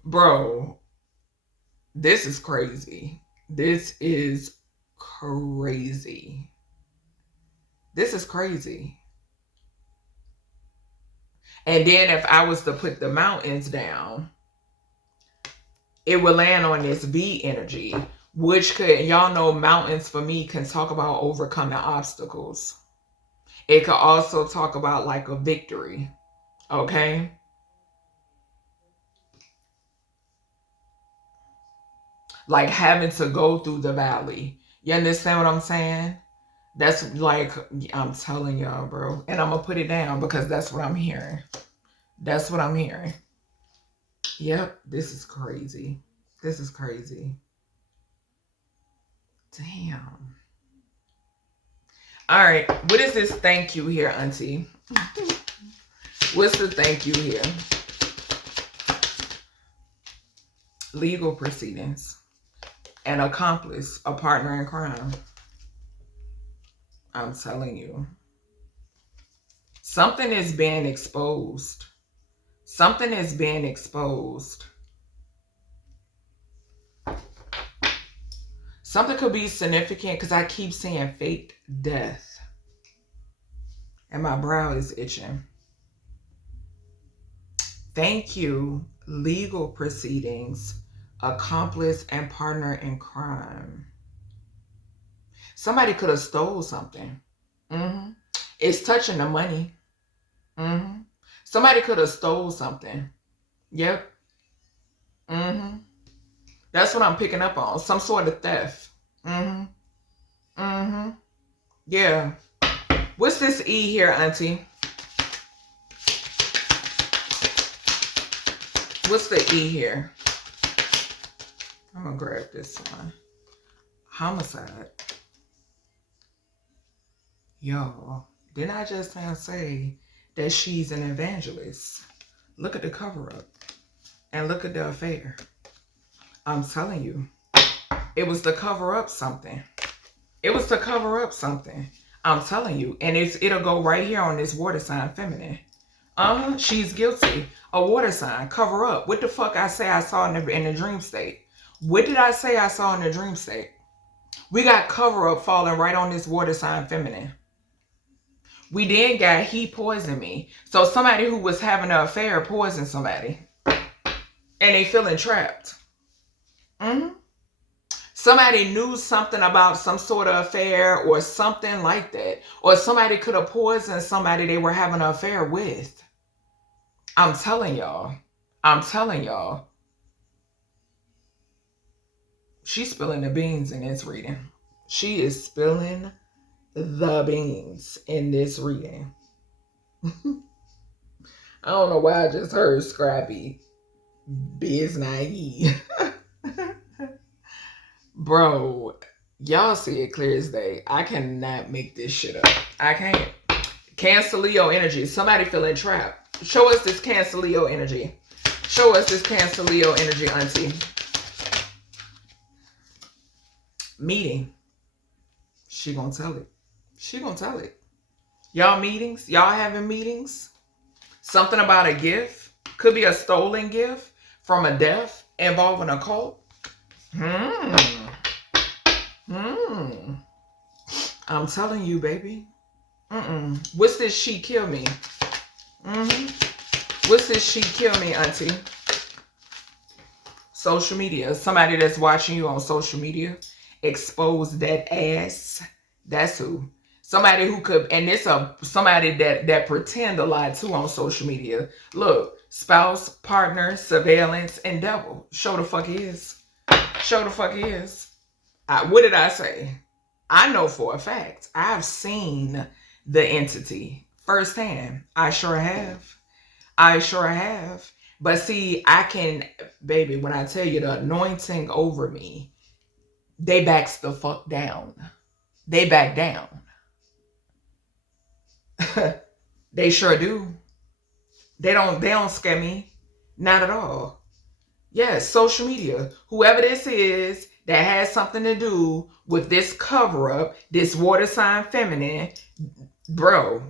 Bro, this is crazy. This is crazy. This is crazy. And then if I was to put the mountains down, it would land on this V energy, which could, y'all know, mountains for me can talk about overcoming obstacles. It could also talk about like a victory. Okay. Like having to go through the valley. You understand what I'm saying? That's like, I'm telling y'all, bro. And I'm going to put it down because that's what I'm hearing. That's what I'm hearing. Yep. This is crazy. This is crazy. Damn. All right. What is this thank you here, Auntie? What's the thank you here? Legal proceedings. An accomplice, a partner in crime. I'm telling you. Something is being exposed. Something is being exposed. Something could be significant because I keep seeing fake death. And my brow is itching. Thank you. Legal proceedings. Accomplice and partner in crime. Somebody could have stole something. It's touching the money. Somebody could have stole something. Yep. That's what I'm picking up on. Some sort of theft. Yeah. What's this E here, Auntie? What's the E here? I'm gonna grab this one. Homicide. Y'all, didn't I just now say that she's an evangelist? Look at the cover up. And look at the affair. I'm telling you. It was to cover up something. It was to cover up something. I'm telling you. And it'll go right here on this water sign feminine. She's guilty. A water sign. Cover up. What the fuck I say I saw in the dream state? What did I say I saw in the dream state? We got cover up falling right on this water sign feminine. We then got he poisoned me. So somebody who was having an affair poisoned somebody. And they feeling trapped. Somebody knew something about some sort of affair or something like that. Or somebody could have poisoned somebody they were having an affair with. I'm telling y'all. I'm telling y'all. She's spilling the beans in this reading. She is spilling the beans in this reading. I don't know why I just heard scrappy. Biz naive. Bro, y'all see it clear as day. I cannot make this shit up. I can't. Cancer Leo energy. Somebody feeling trapped. Show us this Cancer Leo energy. Show us this Cancer Leo energy, Auntie. Meeting. She gonna tell it. She gonna tell it. Y'all meetings? Y'all having meetings? Something about a gift? Could be a stolen gift from a death involving a cult. I'm telling you, baby. What's this she kill me? What's this she kill me, Auntie? Social media. Somebody that's watching you on social media. Expose that ass. That's who. Somebody who could, and it's somebody that pretend a lot too on social media. Look, spouse, partner, surveillance, and devil. Show the fuck is. Show the fuck is. What did I say? I know for a fact. I've seen the entity firsthand. I sure have. I sure have. But see, I can, baby, when I tell you the anointing over me, they backs the fuck down. They back down. They sure do. They don't scare me. Not at all. Yes, social media. Whoever this is that has something to do with this cover up, this water sign feminine, bro,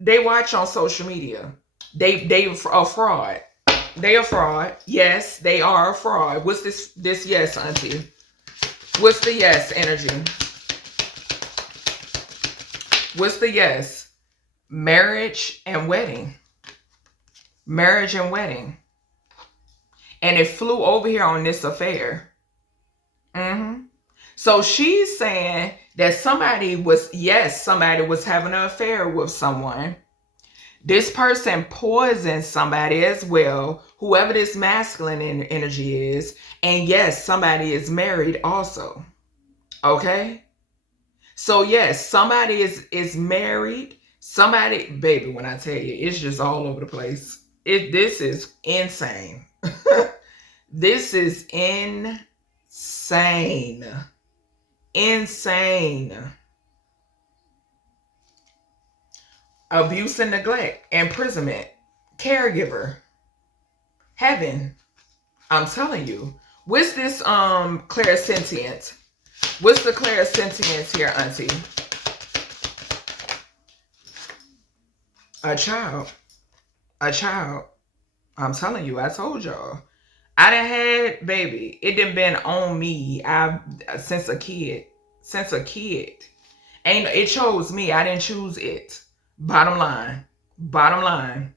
they watch on social media. They are fraud. They are fraud. Yes, they are a fraud. What's this yes, Auntie? What's the yes energy? What's the yes? Marriage and wedding. Marriage and wedding. And it flew over here on this affair. So she's saying that somebody was having an affair with someone. This person poisoned somebody as well, whoever this masculine energy is. And yes, somebody is married also. Okay? So yes, somebody is married. Somebody, baby, when I tell you, it's just all over the place. This is insane. This is insane. Insane. Abuse and neglect, imprisonment, caregiver, heaven. I'm telling you. What's this clairsentient? What's the clairsentience here, Auntie? A child. A child. I'm telling you, I told y'all. I done had, baby, it done been on me since a kid. Since a kid. Ain't it chose me. I didn't choose it. Bottom line. Bottom line.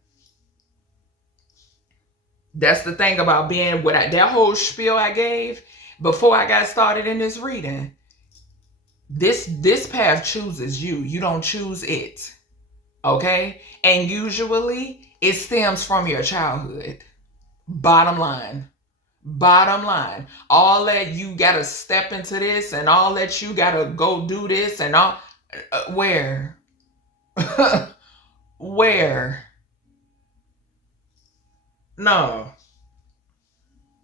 That's the thing about being that whole spiel I gave before I got started in this reading. This path chooses you. You don't choose it. Okay? And usually it stems from your childhood. Bottom line. Bottom line. All that you gotta step into this and all that you gotta go do this and all. Where? Where? No.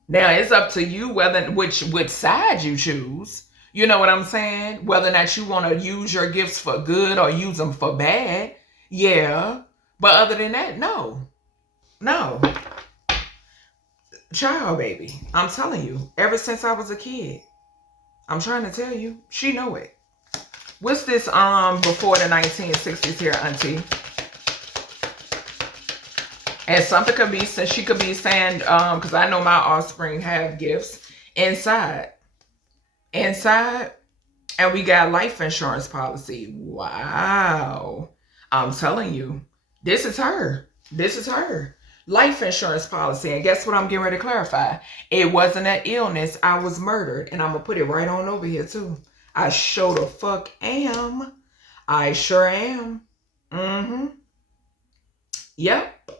Now it's up to you which side you choose. You know what I'm saying? Whether or not you want to use your gifts for good or use them for bad. Yeah. But other than that, no. No. Child, baby. I'm telling you. Ever since I was a kid. I'm trying to tell you. She know it. What's this before the 1960s here, auntie? And something could be, she could be saying, because I know my offspring have gifts inside. Inside. And we got life insurance policy. Wow. I'm telling you, this is her. This is her. Life insurance policy. And guess what I'm getting ready to clarify? It wasn't an illness. I was murdered. And I'm going to put it right on over here too. I sure the fuck am. I sure am. Mm-hmm. Yep.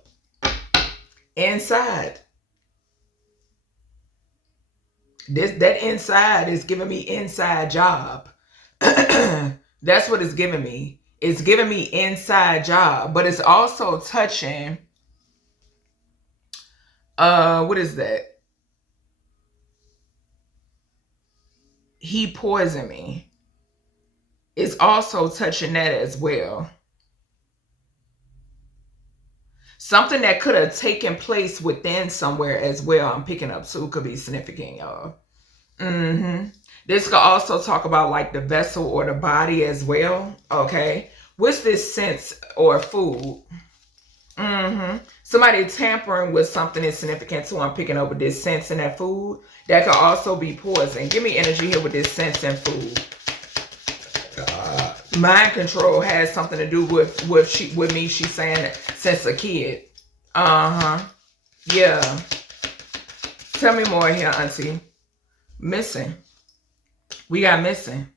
Inside. That inside is giving me inside job. That's what it's giving me. It's giving me inside job, but it's also touching. What is that? He poisoned me. It's also touching that as well. Something that could have taken place within somewhere as well. I'm picking up too. Could be significant, y'all. Mm-hmm. This could also talk about like the vessel or the body as well. Okay. What's this sense or food? Mm-hmm. Somebody tampering with something insignificant too. I'm picking up with this sense in that food. That could also be poison. Give me energy here with this sense and food. Mind control has something to do with me. She's saying since a kid. Yeah. Tell me more here, auntie. Missing. We got missing.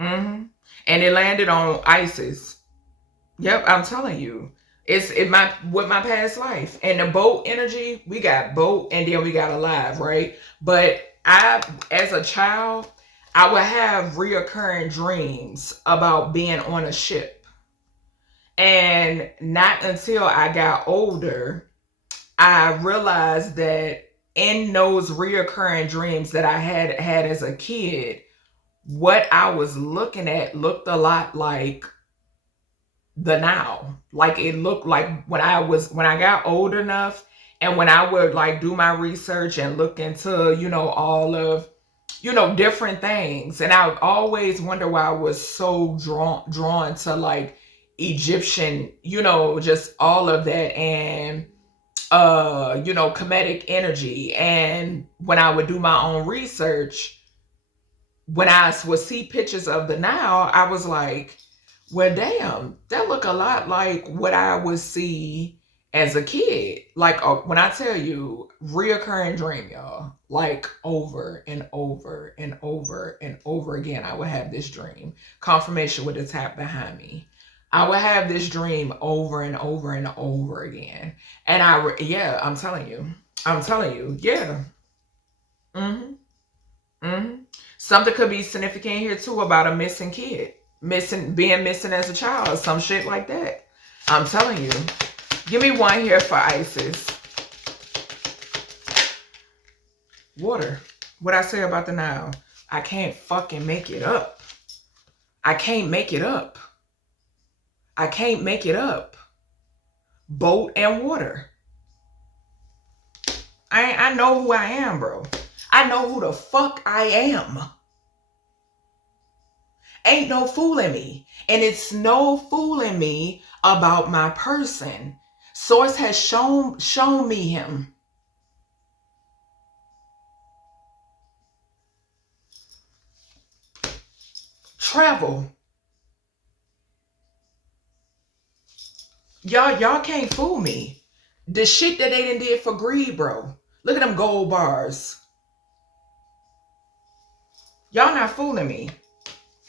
And it landed on ISIS. Yep, I'm telling you. It's with my past life. And the boat energy, we got boat and then we got alive, right? But as a child, I would have reoccurring dreams about being on a ship. And not until I got older, I realized that in those reoccurring dreams that I had as a kid, what I was looking at looked a lot like the now. Like it looked like when I got old enough and when I would like do my research and look into, all of, different things. And I would always wonder why I was so drawn to like Egyptian, just all of that and comedic energy. And when I would do my own research, when I would see pictures of the now, I was like, well, damn, that look a lot like what I would see as a kid. Like when I tell you, reoccurring dream, y'all, like over and over and over and over again, I would have this dream. Confirmation with the tap behind me. I would have this dream over and over and over again. And I'm telling you, yeah. Something could be significant here too about a missing kid. Being missing as a child, some shit like that. I'm telling you. Give me one here for ISIS. Water. What I say about the Nile? I can't fucking make it up. I can't make it up. I can't make it up. Boat and water. I know who I am, bro. I know who the fuck I am. Ain't no fooling me. And it's no fooling me about my person. Source has shown me him. Travel. Y'all can't fool me. The shit that they done did for greed, bro. Look at them gold bars. Y'all not fooling me.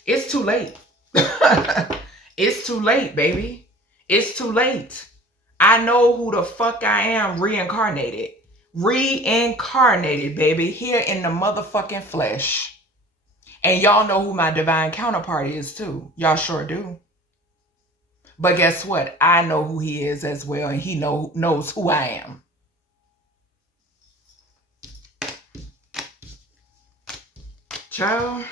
It's too late. It's too late, baby. It's too late. I know who the fuck I am, reincarnated. Reincarnated, baby, here in the motherfucking flesh. And y'all know who my divine counterpart is too. Y'all sure do. But guess what? I know who he is as well, and he knows who I am. Child,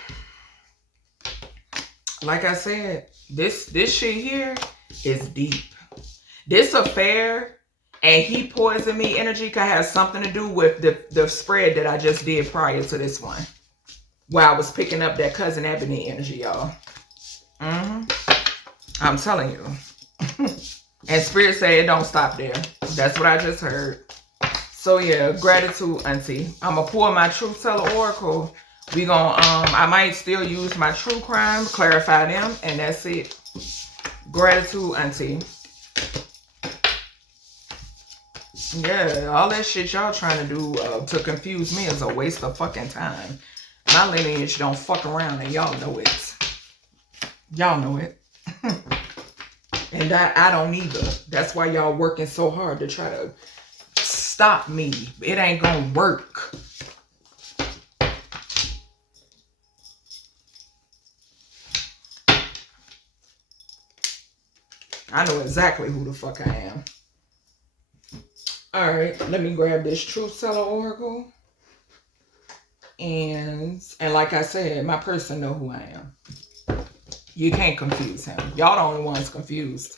like I said, this shit here is deep. This affair and he poisoned me energy could have something to do with the spread that I just did prior to this one. While I was picking up that cousin Ebony energy, y'all. I'm telling you. And Spirit said it don't stop there. That's what I just heard. So yeah, gratitude, auntie. I'm gonna pull my truth teller oracle. We gonna I might still use my true crime, clarify them, and that's it. Gratitude, auntie. Yeah, all that shit y'all trying to do to confuse me is a waste of fucking time. My lineage don't fuck around, and y'all know it. Y'all know it. And I don't either. That's why y'all working so hard to try to stop me. It ain't gonna work. I know exactly who the fuck I am. All right, let me grab this truth teller oracle. And like I said, my person know who I am. You can't confuse him. Y'all the only ones confused.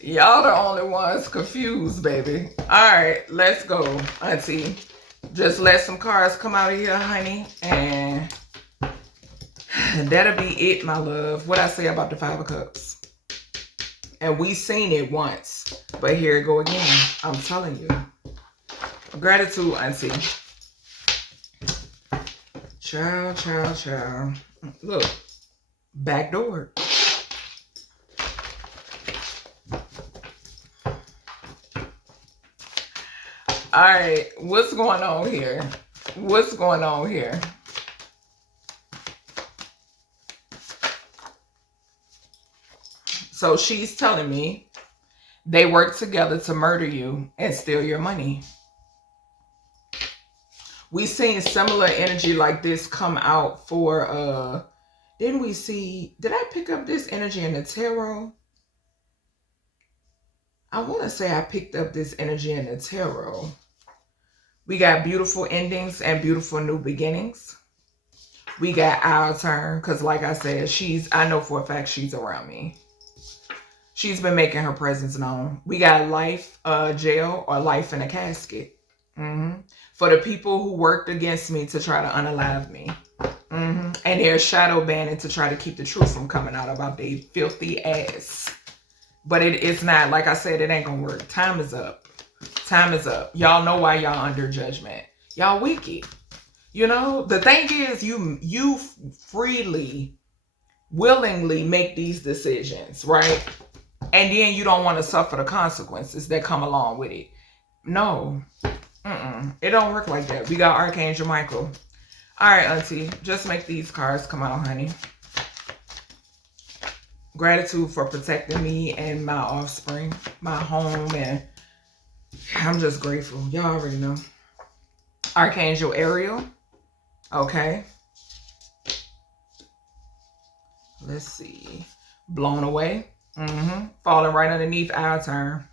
Y'all the only ones confused, baby. All right, let's go, auntie. Just let some cards come out of here, honey. And that'll be it, my love. What I say about the Five of Cups. And we seen it once. But here it go again. I'm telling you. Gratitude, auntie. Child, child, child. Look. Back door. All right. What's going on here? What's going on here? So she's telling me they work together to murder you and steal your money. We seen similar energy like this come out for, did I pick up this energy in the tarot? I want to say I picked up this energy in the tarot. We got beautiful endings and beautiful new beginnings. We got our turn, because like I said, I know for a fact she's around me. She's been making her presence known. We got life, jail, or life in a casket. For the people who worked against me to try to unalive me. And they're shadow banning to try to keep the truth from coming out about their filthy ass. But it's not, like I said, it ain't gonna work. Time is up. Time is up. Y'all know why y'all under judgment. Y'all wicked. You know, the thing is you freely, willingly make these decisions, right? And then you don't want to suffer the consequences that come along with it. No. It don't work like that. We got Archangel Michael. All right, auntie. Just make these cards come out, honey. Gratitude for protecting me and my offspring, my home, and I'm just grateful. Y'all already know. Archangel Ariel. Okay. Let's see. Blown away. Falling right underneath our turn.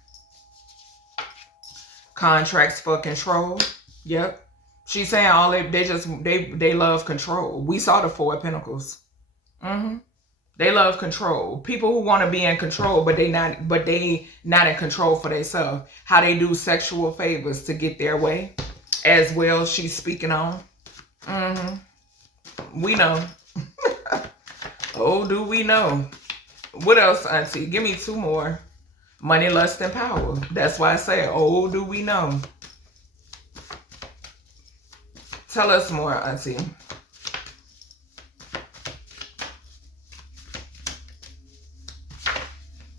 Contracts for control. Yep. She's saying all they love control. We saw the Four of Pentacles. They love control. People who want to be in control, but they not in control for themselves. How they do sexual favors to get their way, as well. She's speaking on. We know. Oh, do we know? What else, Auntie? Give me 2 more. Money, lust, and power. That's why I say, oh, do we know? Tell us more, Auntie.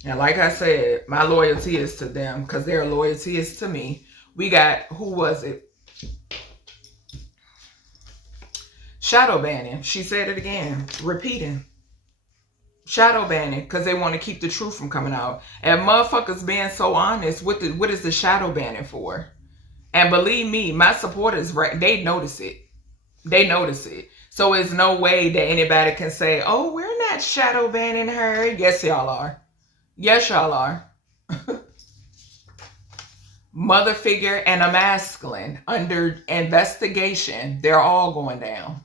And like I said, my loyalty is to them because their loyalty is to me. We got, who was it? Shadow banning. She said it again. Repeating. Shadow banning because they want to keep the truth from coming out. And motherfuckers being so honest, what is the shadow banning for? And believe me, my supporters, right, they notice it. They notice it. So it's no way that anybody can say, oh, we're not shadow banning her. Yes, y'all are. Yes, y'all are. Mother figure and a masculine under investigation. They're all going down.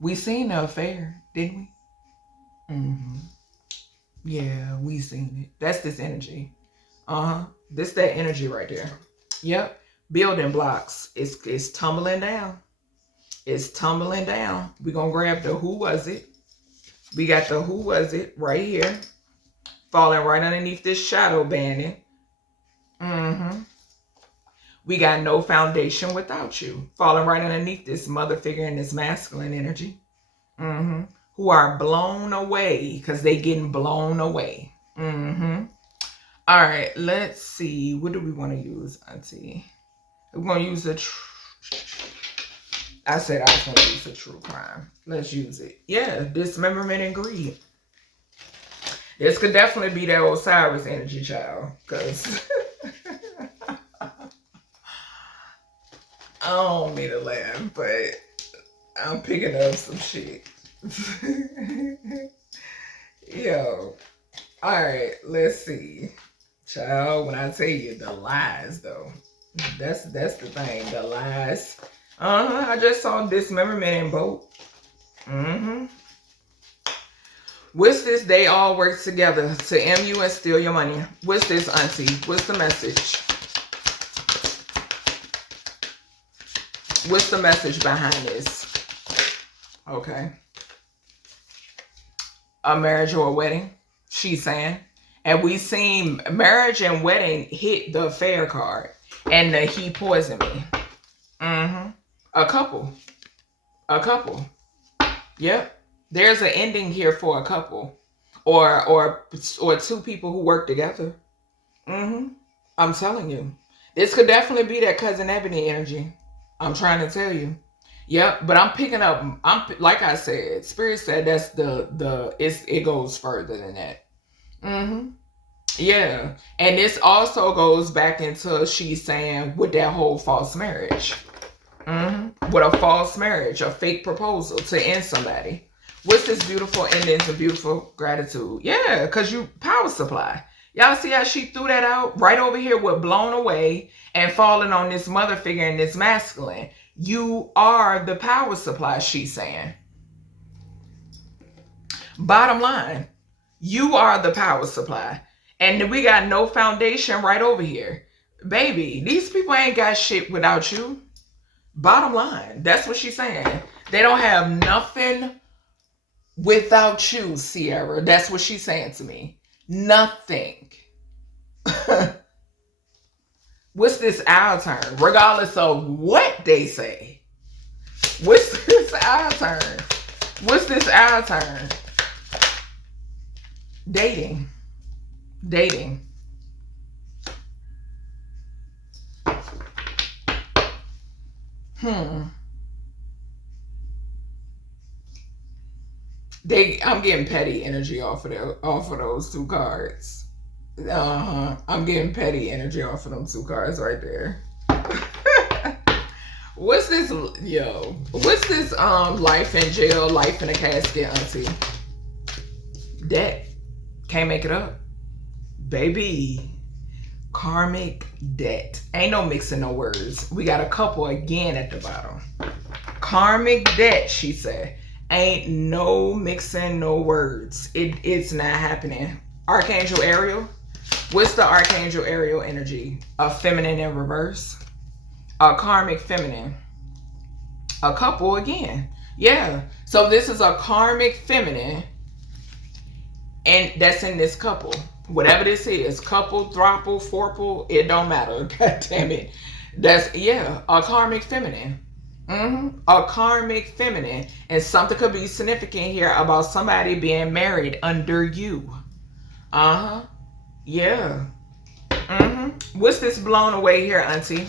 We seen the affair, didn't we? Mm-hmm. Yeah, we seen it. That's this energy. This that energy right there. Yep. Building blocks. It's tumbling down. It's tumbling down. We're gonna grab the who was it. We got the who was it right here. Falling right underneath this shadow banding. We got no foundation without you. Falling right underneath this mother figure and this masculine energy. Who are blown away because they getting blown away. All right, let's see. What do we want to use, Auntie? We're going to use a... I said I was going to use a true crime. Let's use it. Yeah, dismemberment and greed. This could definitely be that Osiris energy, child. Because... I don't mean to laugh, but I'm picking up some shit. Yo. Alright, let's see. Child, when I tell you the lies, though. That's the thing. The lies. I just saw dismemberment and boat. What's this? They all work together to M you and steal your money. What's this, Auntie? What's the message? What's the message behind this? Okay. A marriage or a wedding, she's saying. And we seen marriage and wedding hit the affair card. And the he poisoned me. A couple. A couple. Yep. There's an ending here for a couple. Or 2 people who work together. I'm telling you. This could definitely be that Cousin Ebony energy. I'm trying to tell you. Yep, but I'm picking up, like I said, Spirit said that's it goes further than that. Yeah. And this also goes back into she's saying with that whole false marriage. With a false marriage, a fake proposal to end somebody. What's this beautiful endings and beautiful gratitude? Yeah, because you power supply. Y'all see how she threw that out? Right over here with blown away and falling on this mother figure and this masculine. You are the power supply, she's saying. Bottom line, you are the power supply. And we got no foundation right over here. Baby, these people ain't got shit without you. Bottom line, that's what she's saying. They don't have nothing without you, Sierra. That's what she's saying to me. Nothing. What's this our turn? Regardless of what they say. What's this our turn? What's this our turn? Dating. Dating. I'm getting petty energy off of those 2 cards. I'm getting petty energy off of them 2 cards right there. What's this, yo? What's this life in jail, life in a casket, Auntie? Debt. Can't make it up. Baby. Karmic debt. Ain't no mixing no words. We got a couple again at the bottom. Karmic debt, she said. Ain't no mixing no words. It's not happening. Archangel Ariel. What's the Archangel Ariel energy? A feminine in reverse. A karmic feminine. A couple again. Yeah. So this is a karmic feminine. And that's in this couple. Whatever this is. Couple, throuple, fourple. It don't matter. God damn it. That's, yeah. A karmic feminine. A karmic feminine. And something could be significant here about somebody being married under you. Yeah. What's this blown away here, auntie?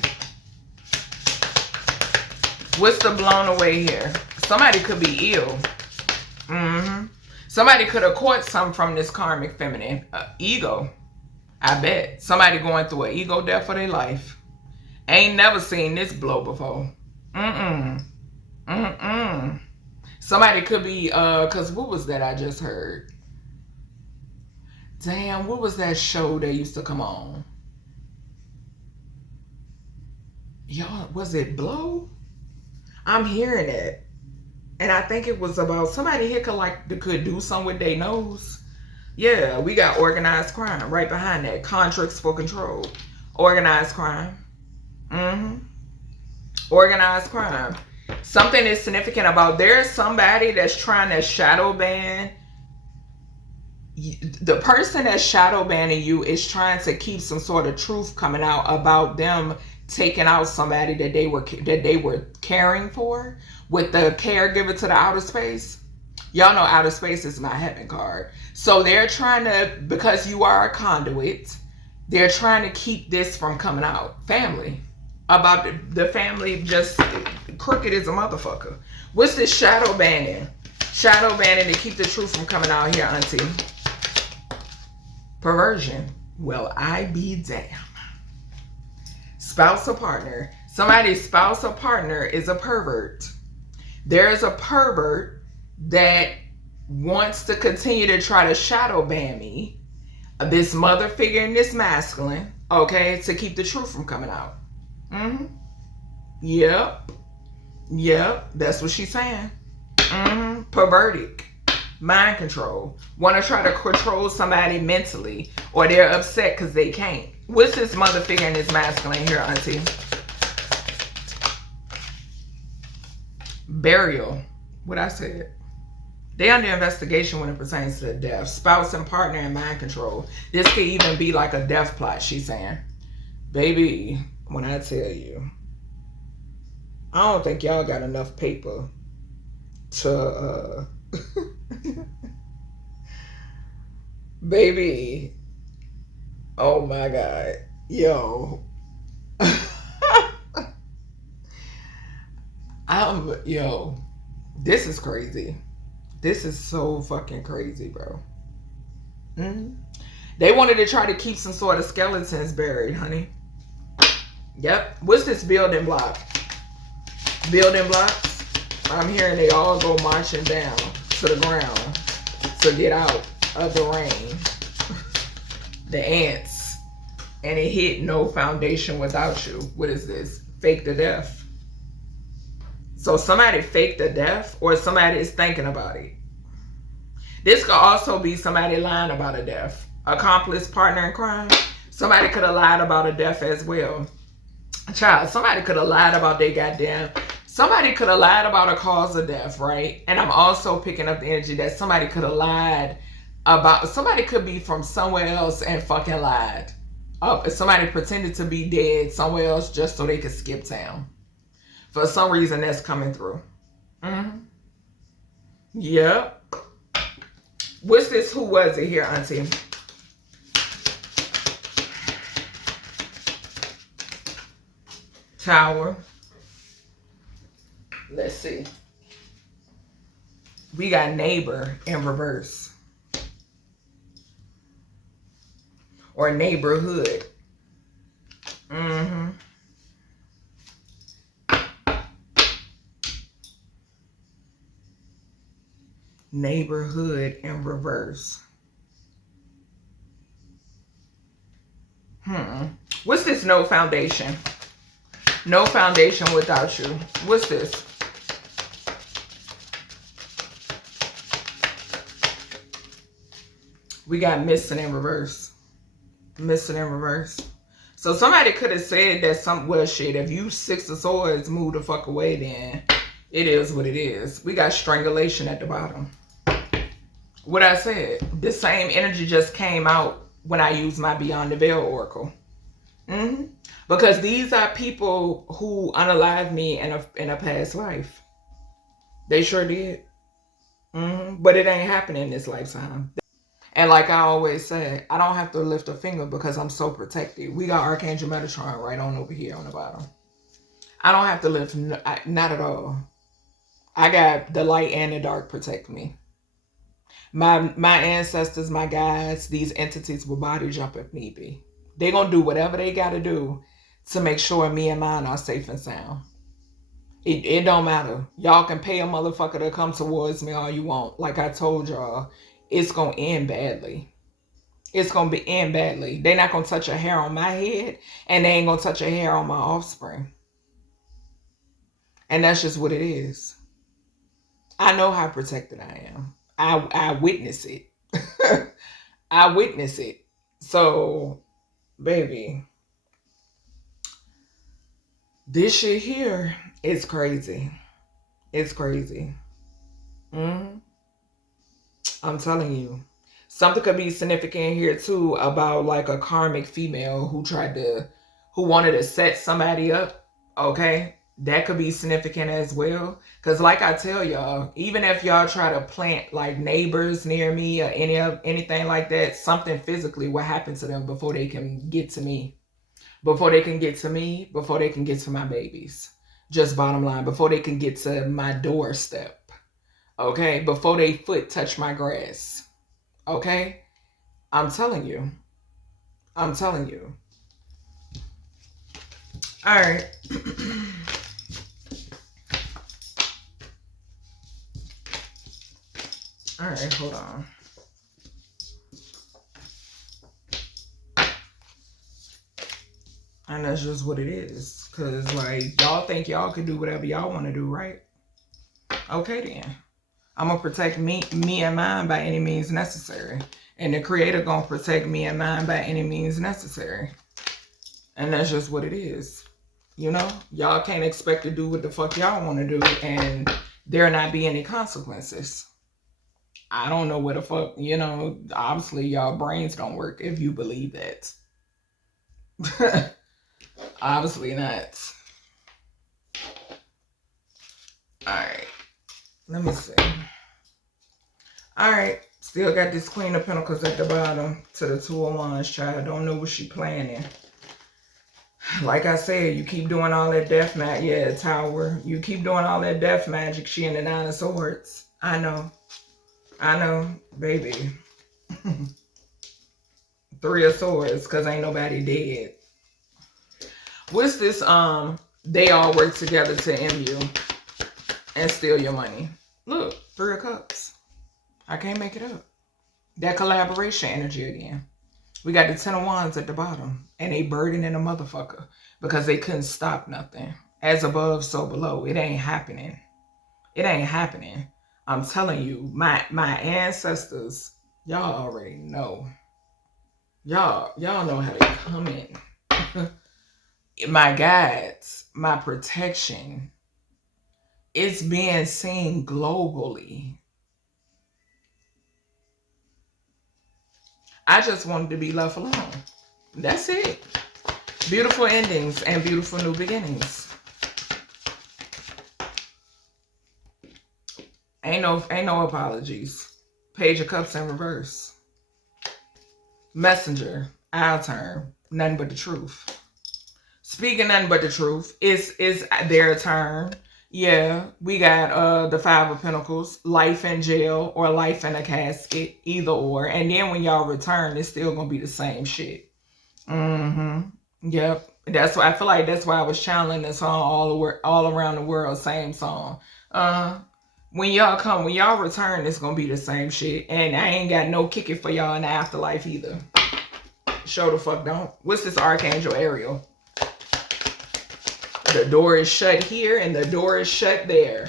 What's the blown away here? Somebody could be ill. Somebody could have caught something from this karmic feminine. Ego. I bet. Somebody going through an ego death for their life. Ain't never seen this blow before. Somebody could be, because what was that I just heard? Damn, what was that show that used to come on? Y'all, was it Blow? I'm hearing it. And I think it was about somebody here could do something with their nose. Yeah, we got organized crime right behind that. Contracts for control. Organized crime. Organized crime. Something is significant about there's somebody that's trying to shadow ban. The person that's shadow banning you is trying to keep some sort of truth coming out about them taking out somebody that they were caring for with the caregiver to the outer space. Y'all know outer space is my heaven card. So they're trying to, because you are a conduit, they're trying to keep this from coming out. Family. About the family just crooked as a motherfucker. What's this shadow banning? Shadow banning to keep the truth from coming out here, auntie. Perversion. Well, I be damned. Spouse or partner. Somebody's spouse or partner is a pervert. There's a pervert that wants to continue to try to shadow ban me. This mother figure and this masculine. Okay, to keep the truth from coming out. Yep. That's what she's saying. Pervertic. Mind control. Want to try to control somebody mentally, or they're upset because they can't. What's this mother figure and this masculine here, auntie? Burial. What I said. They under investigation when it pertains to the death. Spouse and partner and mind control. This could even be like a death plot, she's saying. Baby, when I tell you, I don't think y'all got enough paper to baby, oh my God, yo. This is crazy. This is so fucking crazy, bro. They wanted to try to keep some sort of skeletons buried, honey. Yep. What's this building block? Building blocks? I'm hearing they all go marching down to the ground to get out of the rain. The ants. And it hit no foundation without you. What is this? Fake the death. So somebody faked the death, or somebody is thinking about it. This could also be somebody lying about a death. Accomplice, partner in crime. Somebody could have lied about a death as well. Child, somebody could have lied about their goddamn... Somebody could have lied about a cause of death, right? And I'm also picking up the energy that somebody could have lied about... Somebody could be from somewhere else and fucking lied. Somebody pretended to be dead somewhere else just so they could skip town. For some reason, that's coming through. Yep. What's this? Who was it here, auntie? Tower. Let's see. We got neighbor in reverse. Or neighborhood. Neighborhood in reverse. What's this? No foundation. No foundation without you. What's this? We got missing in reverse. Missing in reverse. So somebody could have said that well, shit, if you 6 of swords move the fuck away, then It is what it is. We got strangulation at the bottom. What I said, the same energy just came out when I used my Beyond the Veil Oracle. Because these are people who unalived me in a past life. They sure did. But it ain't happening in this lifetime. And like I always say, I don't have to lift a finger because I'm so protected. We got Archangel Metatron right on over here on the bottom. I don't have to lift, not at all. I got the light and the dark protect me. My ancestors, my guides, these entities will body jump if need be. They're going to do whatever they got to do to make sure me and mine are safe and sound. It don't matter. Y'all can pay a motherfucker to come towards me all you want. Like I told y'all, it's going to end badly. It's going to end badly. They're not going to touch a hair on my head, and they ain't going to touch a hair on my offspring. And that's just what it is. I know how protected I am. I witness it. I witness it. So, baby, this shit here is crazy. It's crazy. I'm telling you. Something could be significant here too about like a karmic female who wanted to set somebody up. Okay. That could be significant as well. Because like I tell y'all, even if y'all try to plant like neighbors near me or anything like that, something physically will happen to them before they can get to me. Before they can get to me, before they can get to my babies. Just bottom line, before they can get to my doorstep. Okay? Before they foot touch my grass. Okay? I'm telling you. I'm telling you. All right. All right, hold on. And that's just what it is. Because, like, y'all think y'all can do whatever y'all want to do, right? Okay, then. I'm going to protect me and mine by any means necessary. And the Creator going to protect me and mine by any means necessary. And that's just what it is. You know? Y'all can't expect to do what the fuck y'all want to do and there not be any consequences. I don't know what the fuck, you know, obviously y'all brains don't work if you believe that. Obviously not. Alright. Let me see. Alright. Still got this Queen of Pentacles at the bottom to the Two of Wands, child. Don't know what she planning. Like I said, you keep doing all that death magic. Yeah, Tower. You keep doing all that death magic. She in the Nine of Swords. I know. I know, baby. Three of Swords, because ain't nobody dead. What's this? They all work together to end you and steal your money. Look, Three of Cups. I can't make it up. That collaboration energy again. We got the Ten of Wands at the bottom. And they burdening a motherfucker because they couldn't stop nothing. As above, so below. It ain't happening. It ain't happening. I'm telling you, my ancestors, y'all already know. Y'all know how they come in. My guides, my protection, it's being seen globally. I just wanted to be left alone. That's it. Beautiful endings and beautiful new beginnings. Ain't no apologies. Page of Cups in reverse. Messenger, our turn. Nothing but the truth. Speaking nothing but the truth. It's their turn. Yeah, we got the Five of Pentacles, life in jail or life in a casket, either or. And then when y'all return, it's still gonna be the same shit. Yep. That's why I feel like that's why I was channeling this song all around the world, same song. When y'all return, it's gonna be the same shit. And I ain't got no kicking for y'all in the afterlife either. Show the fuck don't. What's this Archangel Ariel? The door is shut here and the door is shut there.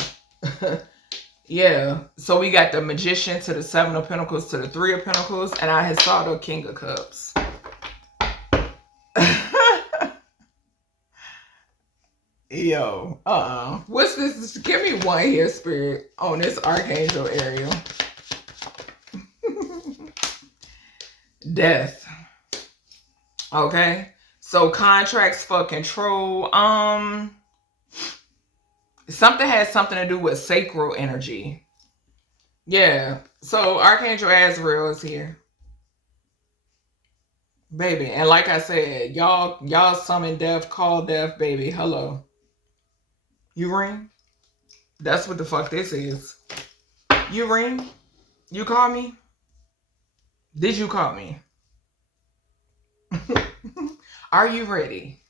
Yeah. So we got the Magician to the Seven of Pentacles to the Three of Pentacles. And I had saw the King of Cups. Yo, what's this? Give me one here, Spirit, on this Archangel Ariel. Death. Okay. So contracts for control. Something has something to do with sacral energy. Yeah. So Archangel Azrael is here. Baby. And like I said, y'all summon death, call death, baby. Hello. You ring? That's what the fuck this is. You ring? You call me? Did you call me? Are you ready?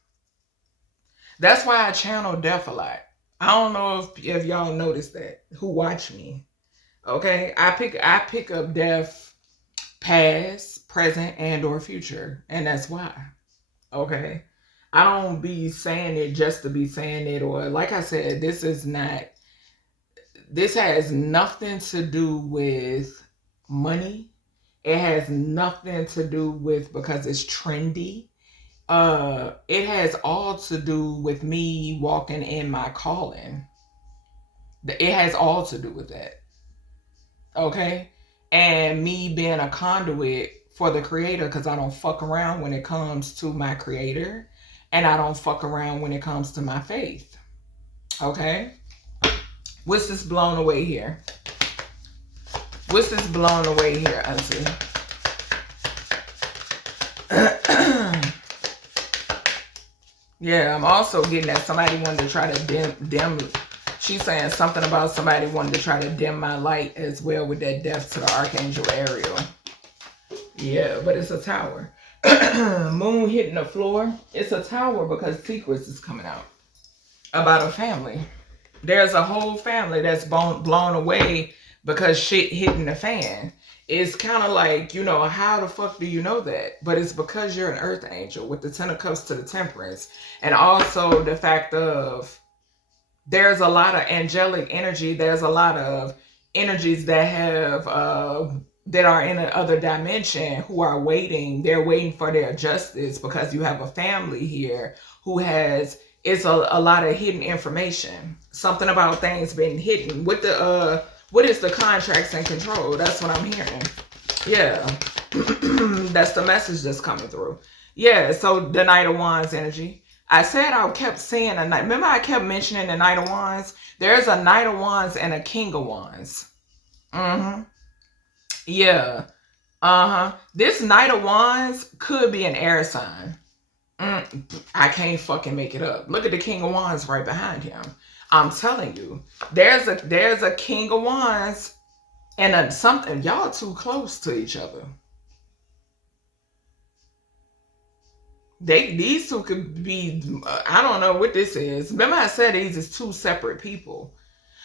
That's why I channel death a lot. I don't know if y'all noticed that, who watch me. Okay? I pick up death past, present, and or future. And that's why. Okay? I don't be saying it just to be saying it, or like I said, this has nothing to do with money. It has nothing to do with because it's trendy. It has all to do with me walking in my calling. It has all to do with that. Okay? And me being a conduit for the creator, because I don't fuck around when it comes to my creator. And I don't fuck around when it comes to my faith. Okay? What's this blown away here? What's this blown away here, Auntie? Yeah, I'm also getting that somebody wanted to try to dim. She's saying something about somebody wanted to try to dim my light as well with that death to the Archangel Ariel. Yeah, but it's a tower. Moon hitting the floor. It's a tower because secrets is coming out about a family. There's a whole family that's blown away because shit hitting the fan. It's kind of like, you know, how the fuck do you know that? But it's because you're an earth angel with the 10 of cups to the temperance. And also the fact of there's a lot of angelic energy. There's a lot of energies that have that are in another dimension who are waiting. They're waiting for their justice because you have a family here who has, it's a lot of hidden information. Something about things being hidden. With the what is the contracts and control? That's what I'm hearing. Yeah. That's the message that's coming through. Yeah, so the Knight of Wands energy. I said I kept saying a knight. Remember I kept mentioning the Knight of Wands? There's a Knight of Wands and a King of Wands. Yeah. This Knight of Wands could be an air sign. I can't fucking make it up. Look at the King of Wands right behind him. I'm telling you, there's a King of Wands and something. Y'all too close to each other. These two could be. I don't know what this is. Remember, I said these is two separate people.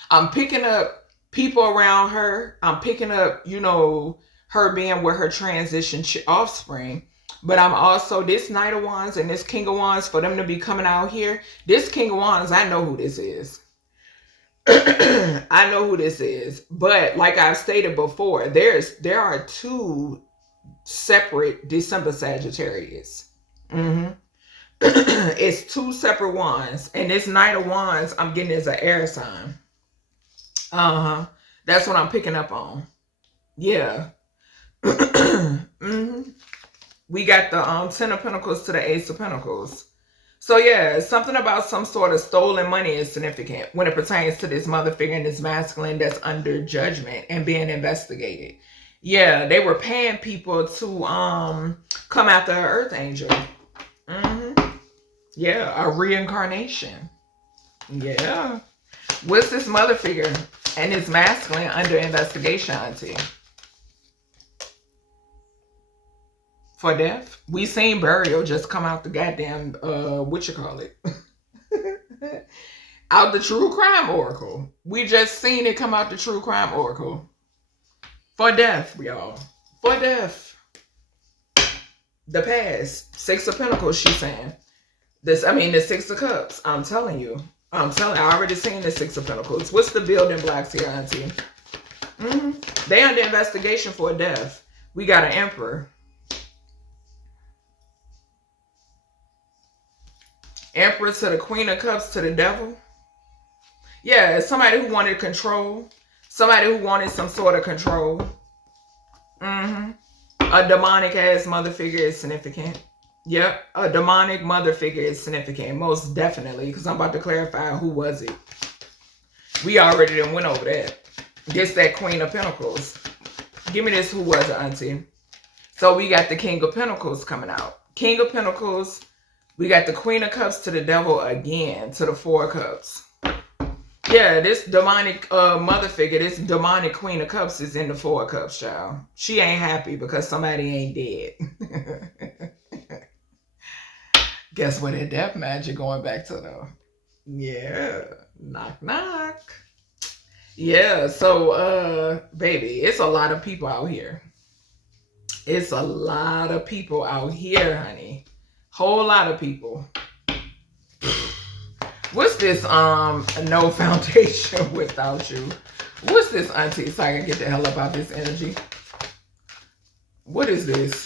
I'm picking up people around her. I'm picking up, you know, her being with her transition offspring. But I'm also this Knight of Wands and this King of Wands, for them to be coming out here. This King of Wands, I know who this is. I know who this is. But like I've stated before, there are two separate December Sagittarius. It's two separate wands. And this Knight of Wands, I'm getting as an air sign. That's what I'm picking up on. Yeah. We got the 10 of Pentacles to the Ace of Pentacles. So yeah, something about some sort of stolen money is significant when it pertains to this mother figure and this masculine that's under judgment and being investigated. Yeah, they were paying people to come after an earth angel. Yeah, a reincarnation. Yeah. What's this mother figure and this masculine under investigation, Auntie? For death? We seen burial just come out the goddamn, what you call it? Out the True Crime Oracle. We just seen it come out the True Crime Oracle. For death, y'all. For death. The past. 6 of Pentacles, she's saying. The 6 of Cups. I'm telling you. I already seen the 6 of Pentacles. What's the building blocks here, Auntie? They under investigation for death. We got an Emperor. Empress to the Queen of Cups to the Devil. Yeah, somebody who wanted control. Somebody who wanted some sort of control. A demonic ass mother figure is significant. Yep, a demonic mother figure is significant, most definitely, because I'm about to clarify who was it. We already done went over that. This that Queen of Pentacles. Give me this, who was it, auntie? So we got the King of Pentacles coming out. King of Pentacles. We got the Queen of Cups to the Devil again, to the Four of Cups. Yeah, this demonic mother figure, this demonic Queen of Cups is in the Four of Cups, child. She ain't happy because somebody ain't dead. Guess what? That death magic going back to the... Yeah. Knock, knock. Yeah, so, baby, it's a lot of people out here. It's a lot of people out here, honey. Whole lot of people. What's this, no foundation without you? What's this, auntie, so I can get the hell up out this energy? What is this?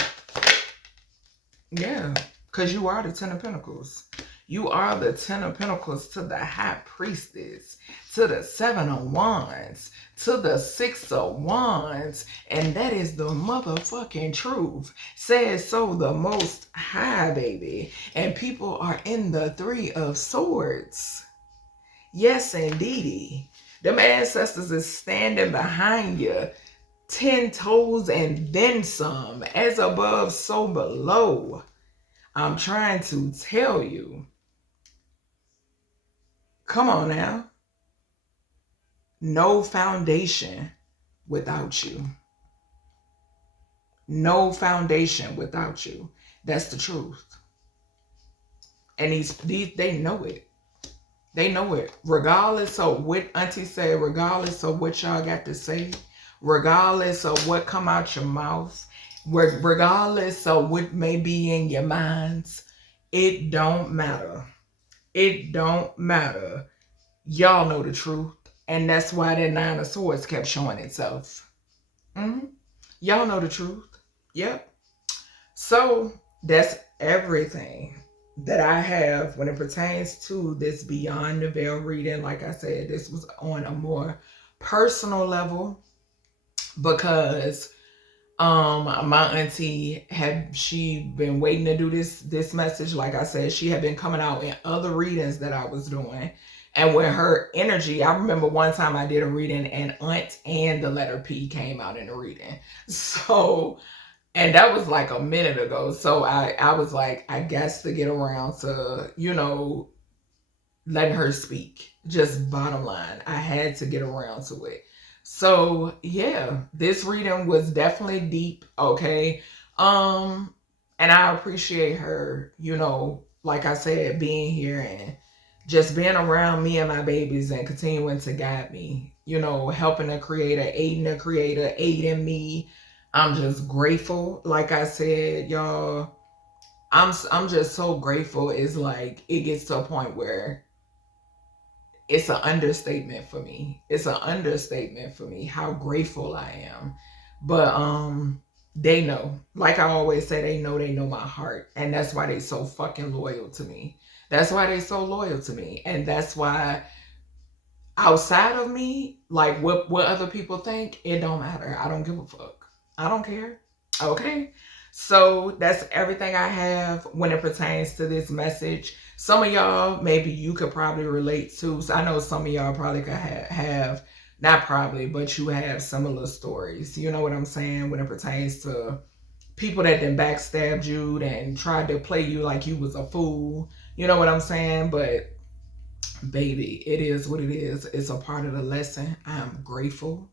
Yeah, because you are the Ten of Pentacles. You are the Ten of Pentacles to the High Priestess, to the Seven of Wands, to the Six of Wands, and that is the motherfucking truth. Says so the Most High, baby. And people are in the Three of Swords. Yes, indeedy. Them ancestors is standing behind you, 10 toes and then some, as above, so below. I'm trying to tell you. Come on now. No foundation without you. No foundation without you. That's the truth. And these they know it. They know it. Regardless of what auntie said, regardless of what y'all got to say, regardless of what come out your mouth, regardless of what may be in your minds, it don't matter. It don't matter. Y'all know the truth. And that's why that Nine of Swords kept showing itself. Y'all know the truth. Yep. So that's everything that I have when it pertains to this Beyond the Veil reading. Like I said, this was on a more personal level because my auntie she been waiting to do this message. Like I said, she had been coming out in other readings that I was doing, and when her energy, I remember one time I did a reading and Aunt and the letter P came out in the reading. So, and that was like a minute ago. So I was like, I guess to get around to, you know, letting her speak. Just bottom line, I had to get around to it. So yeah, this reading was definitely deep, okay? And I appreciate her, you know, like I said, being here and just being around me and my babies and continuing to guide me, you know, helping the creator, aiding me. I'm just grateful. Like I said, y'all, I'm just so grateful. It's like it gets to a point where it's an understatement for me. It's an understatement for me how grateful I am. But they know. Like I always say, they know my heart. And that's why they so fucking loyal to me. That's why they so loyal to me. And that's why outside of me, like what other people think, it don't matter. I don't give a fuck. I don't care. Okay? So that's everything I have when it pertains to this message. Some of y'all, maybe you could probably relate to. So I know some of y'all probably could have, not probably, but you have similar stories. You know what I'm saying? When it pertains to people that then backstabbed you and tried to play you like you was a fool. You know what I'm saying? But baby, it is what it is. It's a part of the lesson. I am grateful.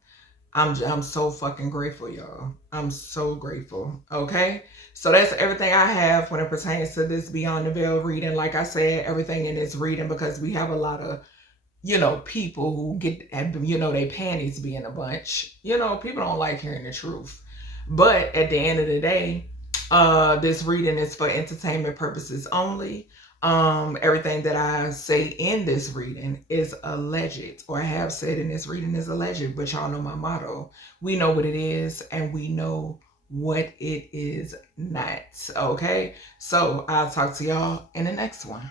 I'm so fucking grateful, y'all. I'm so grateful. Okay? So that's everything I have when it pertains to this Beyond the Veil reading. Like I said, everything in this reading, because we have a lot of, you know, people who get, you know, they panties be in a bunch. You know, people don't like hearing the truth. But at the end of the day, this reading is for entertainment purposes only. Everything that I say in this reading is alleged, or have said in this reading is alleged, but y'all know my motto. We know what it is and we know what it is not. Okay? So I'll talk to y'all in the next one.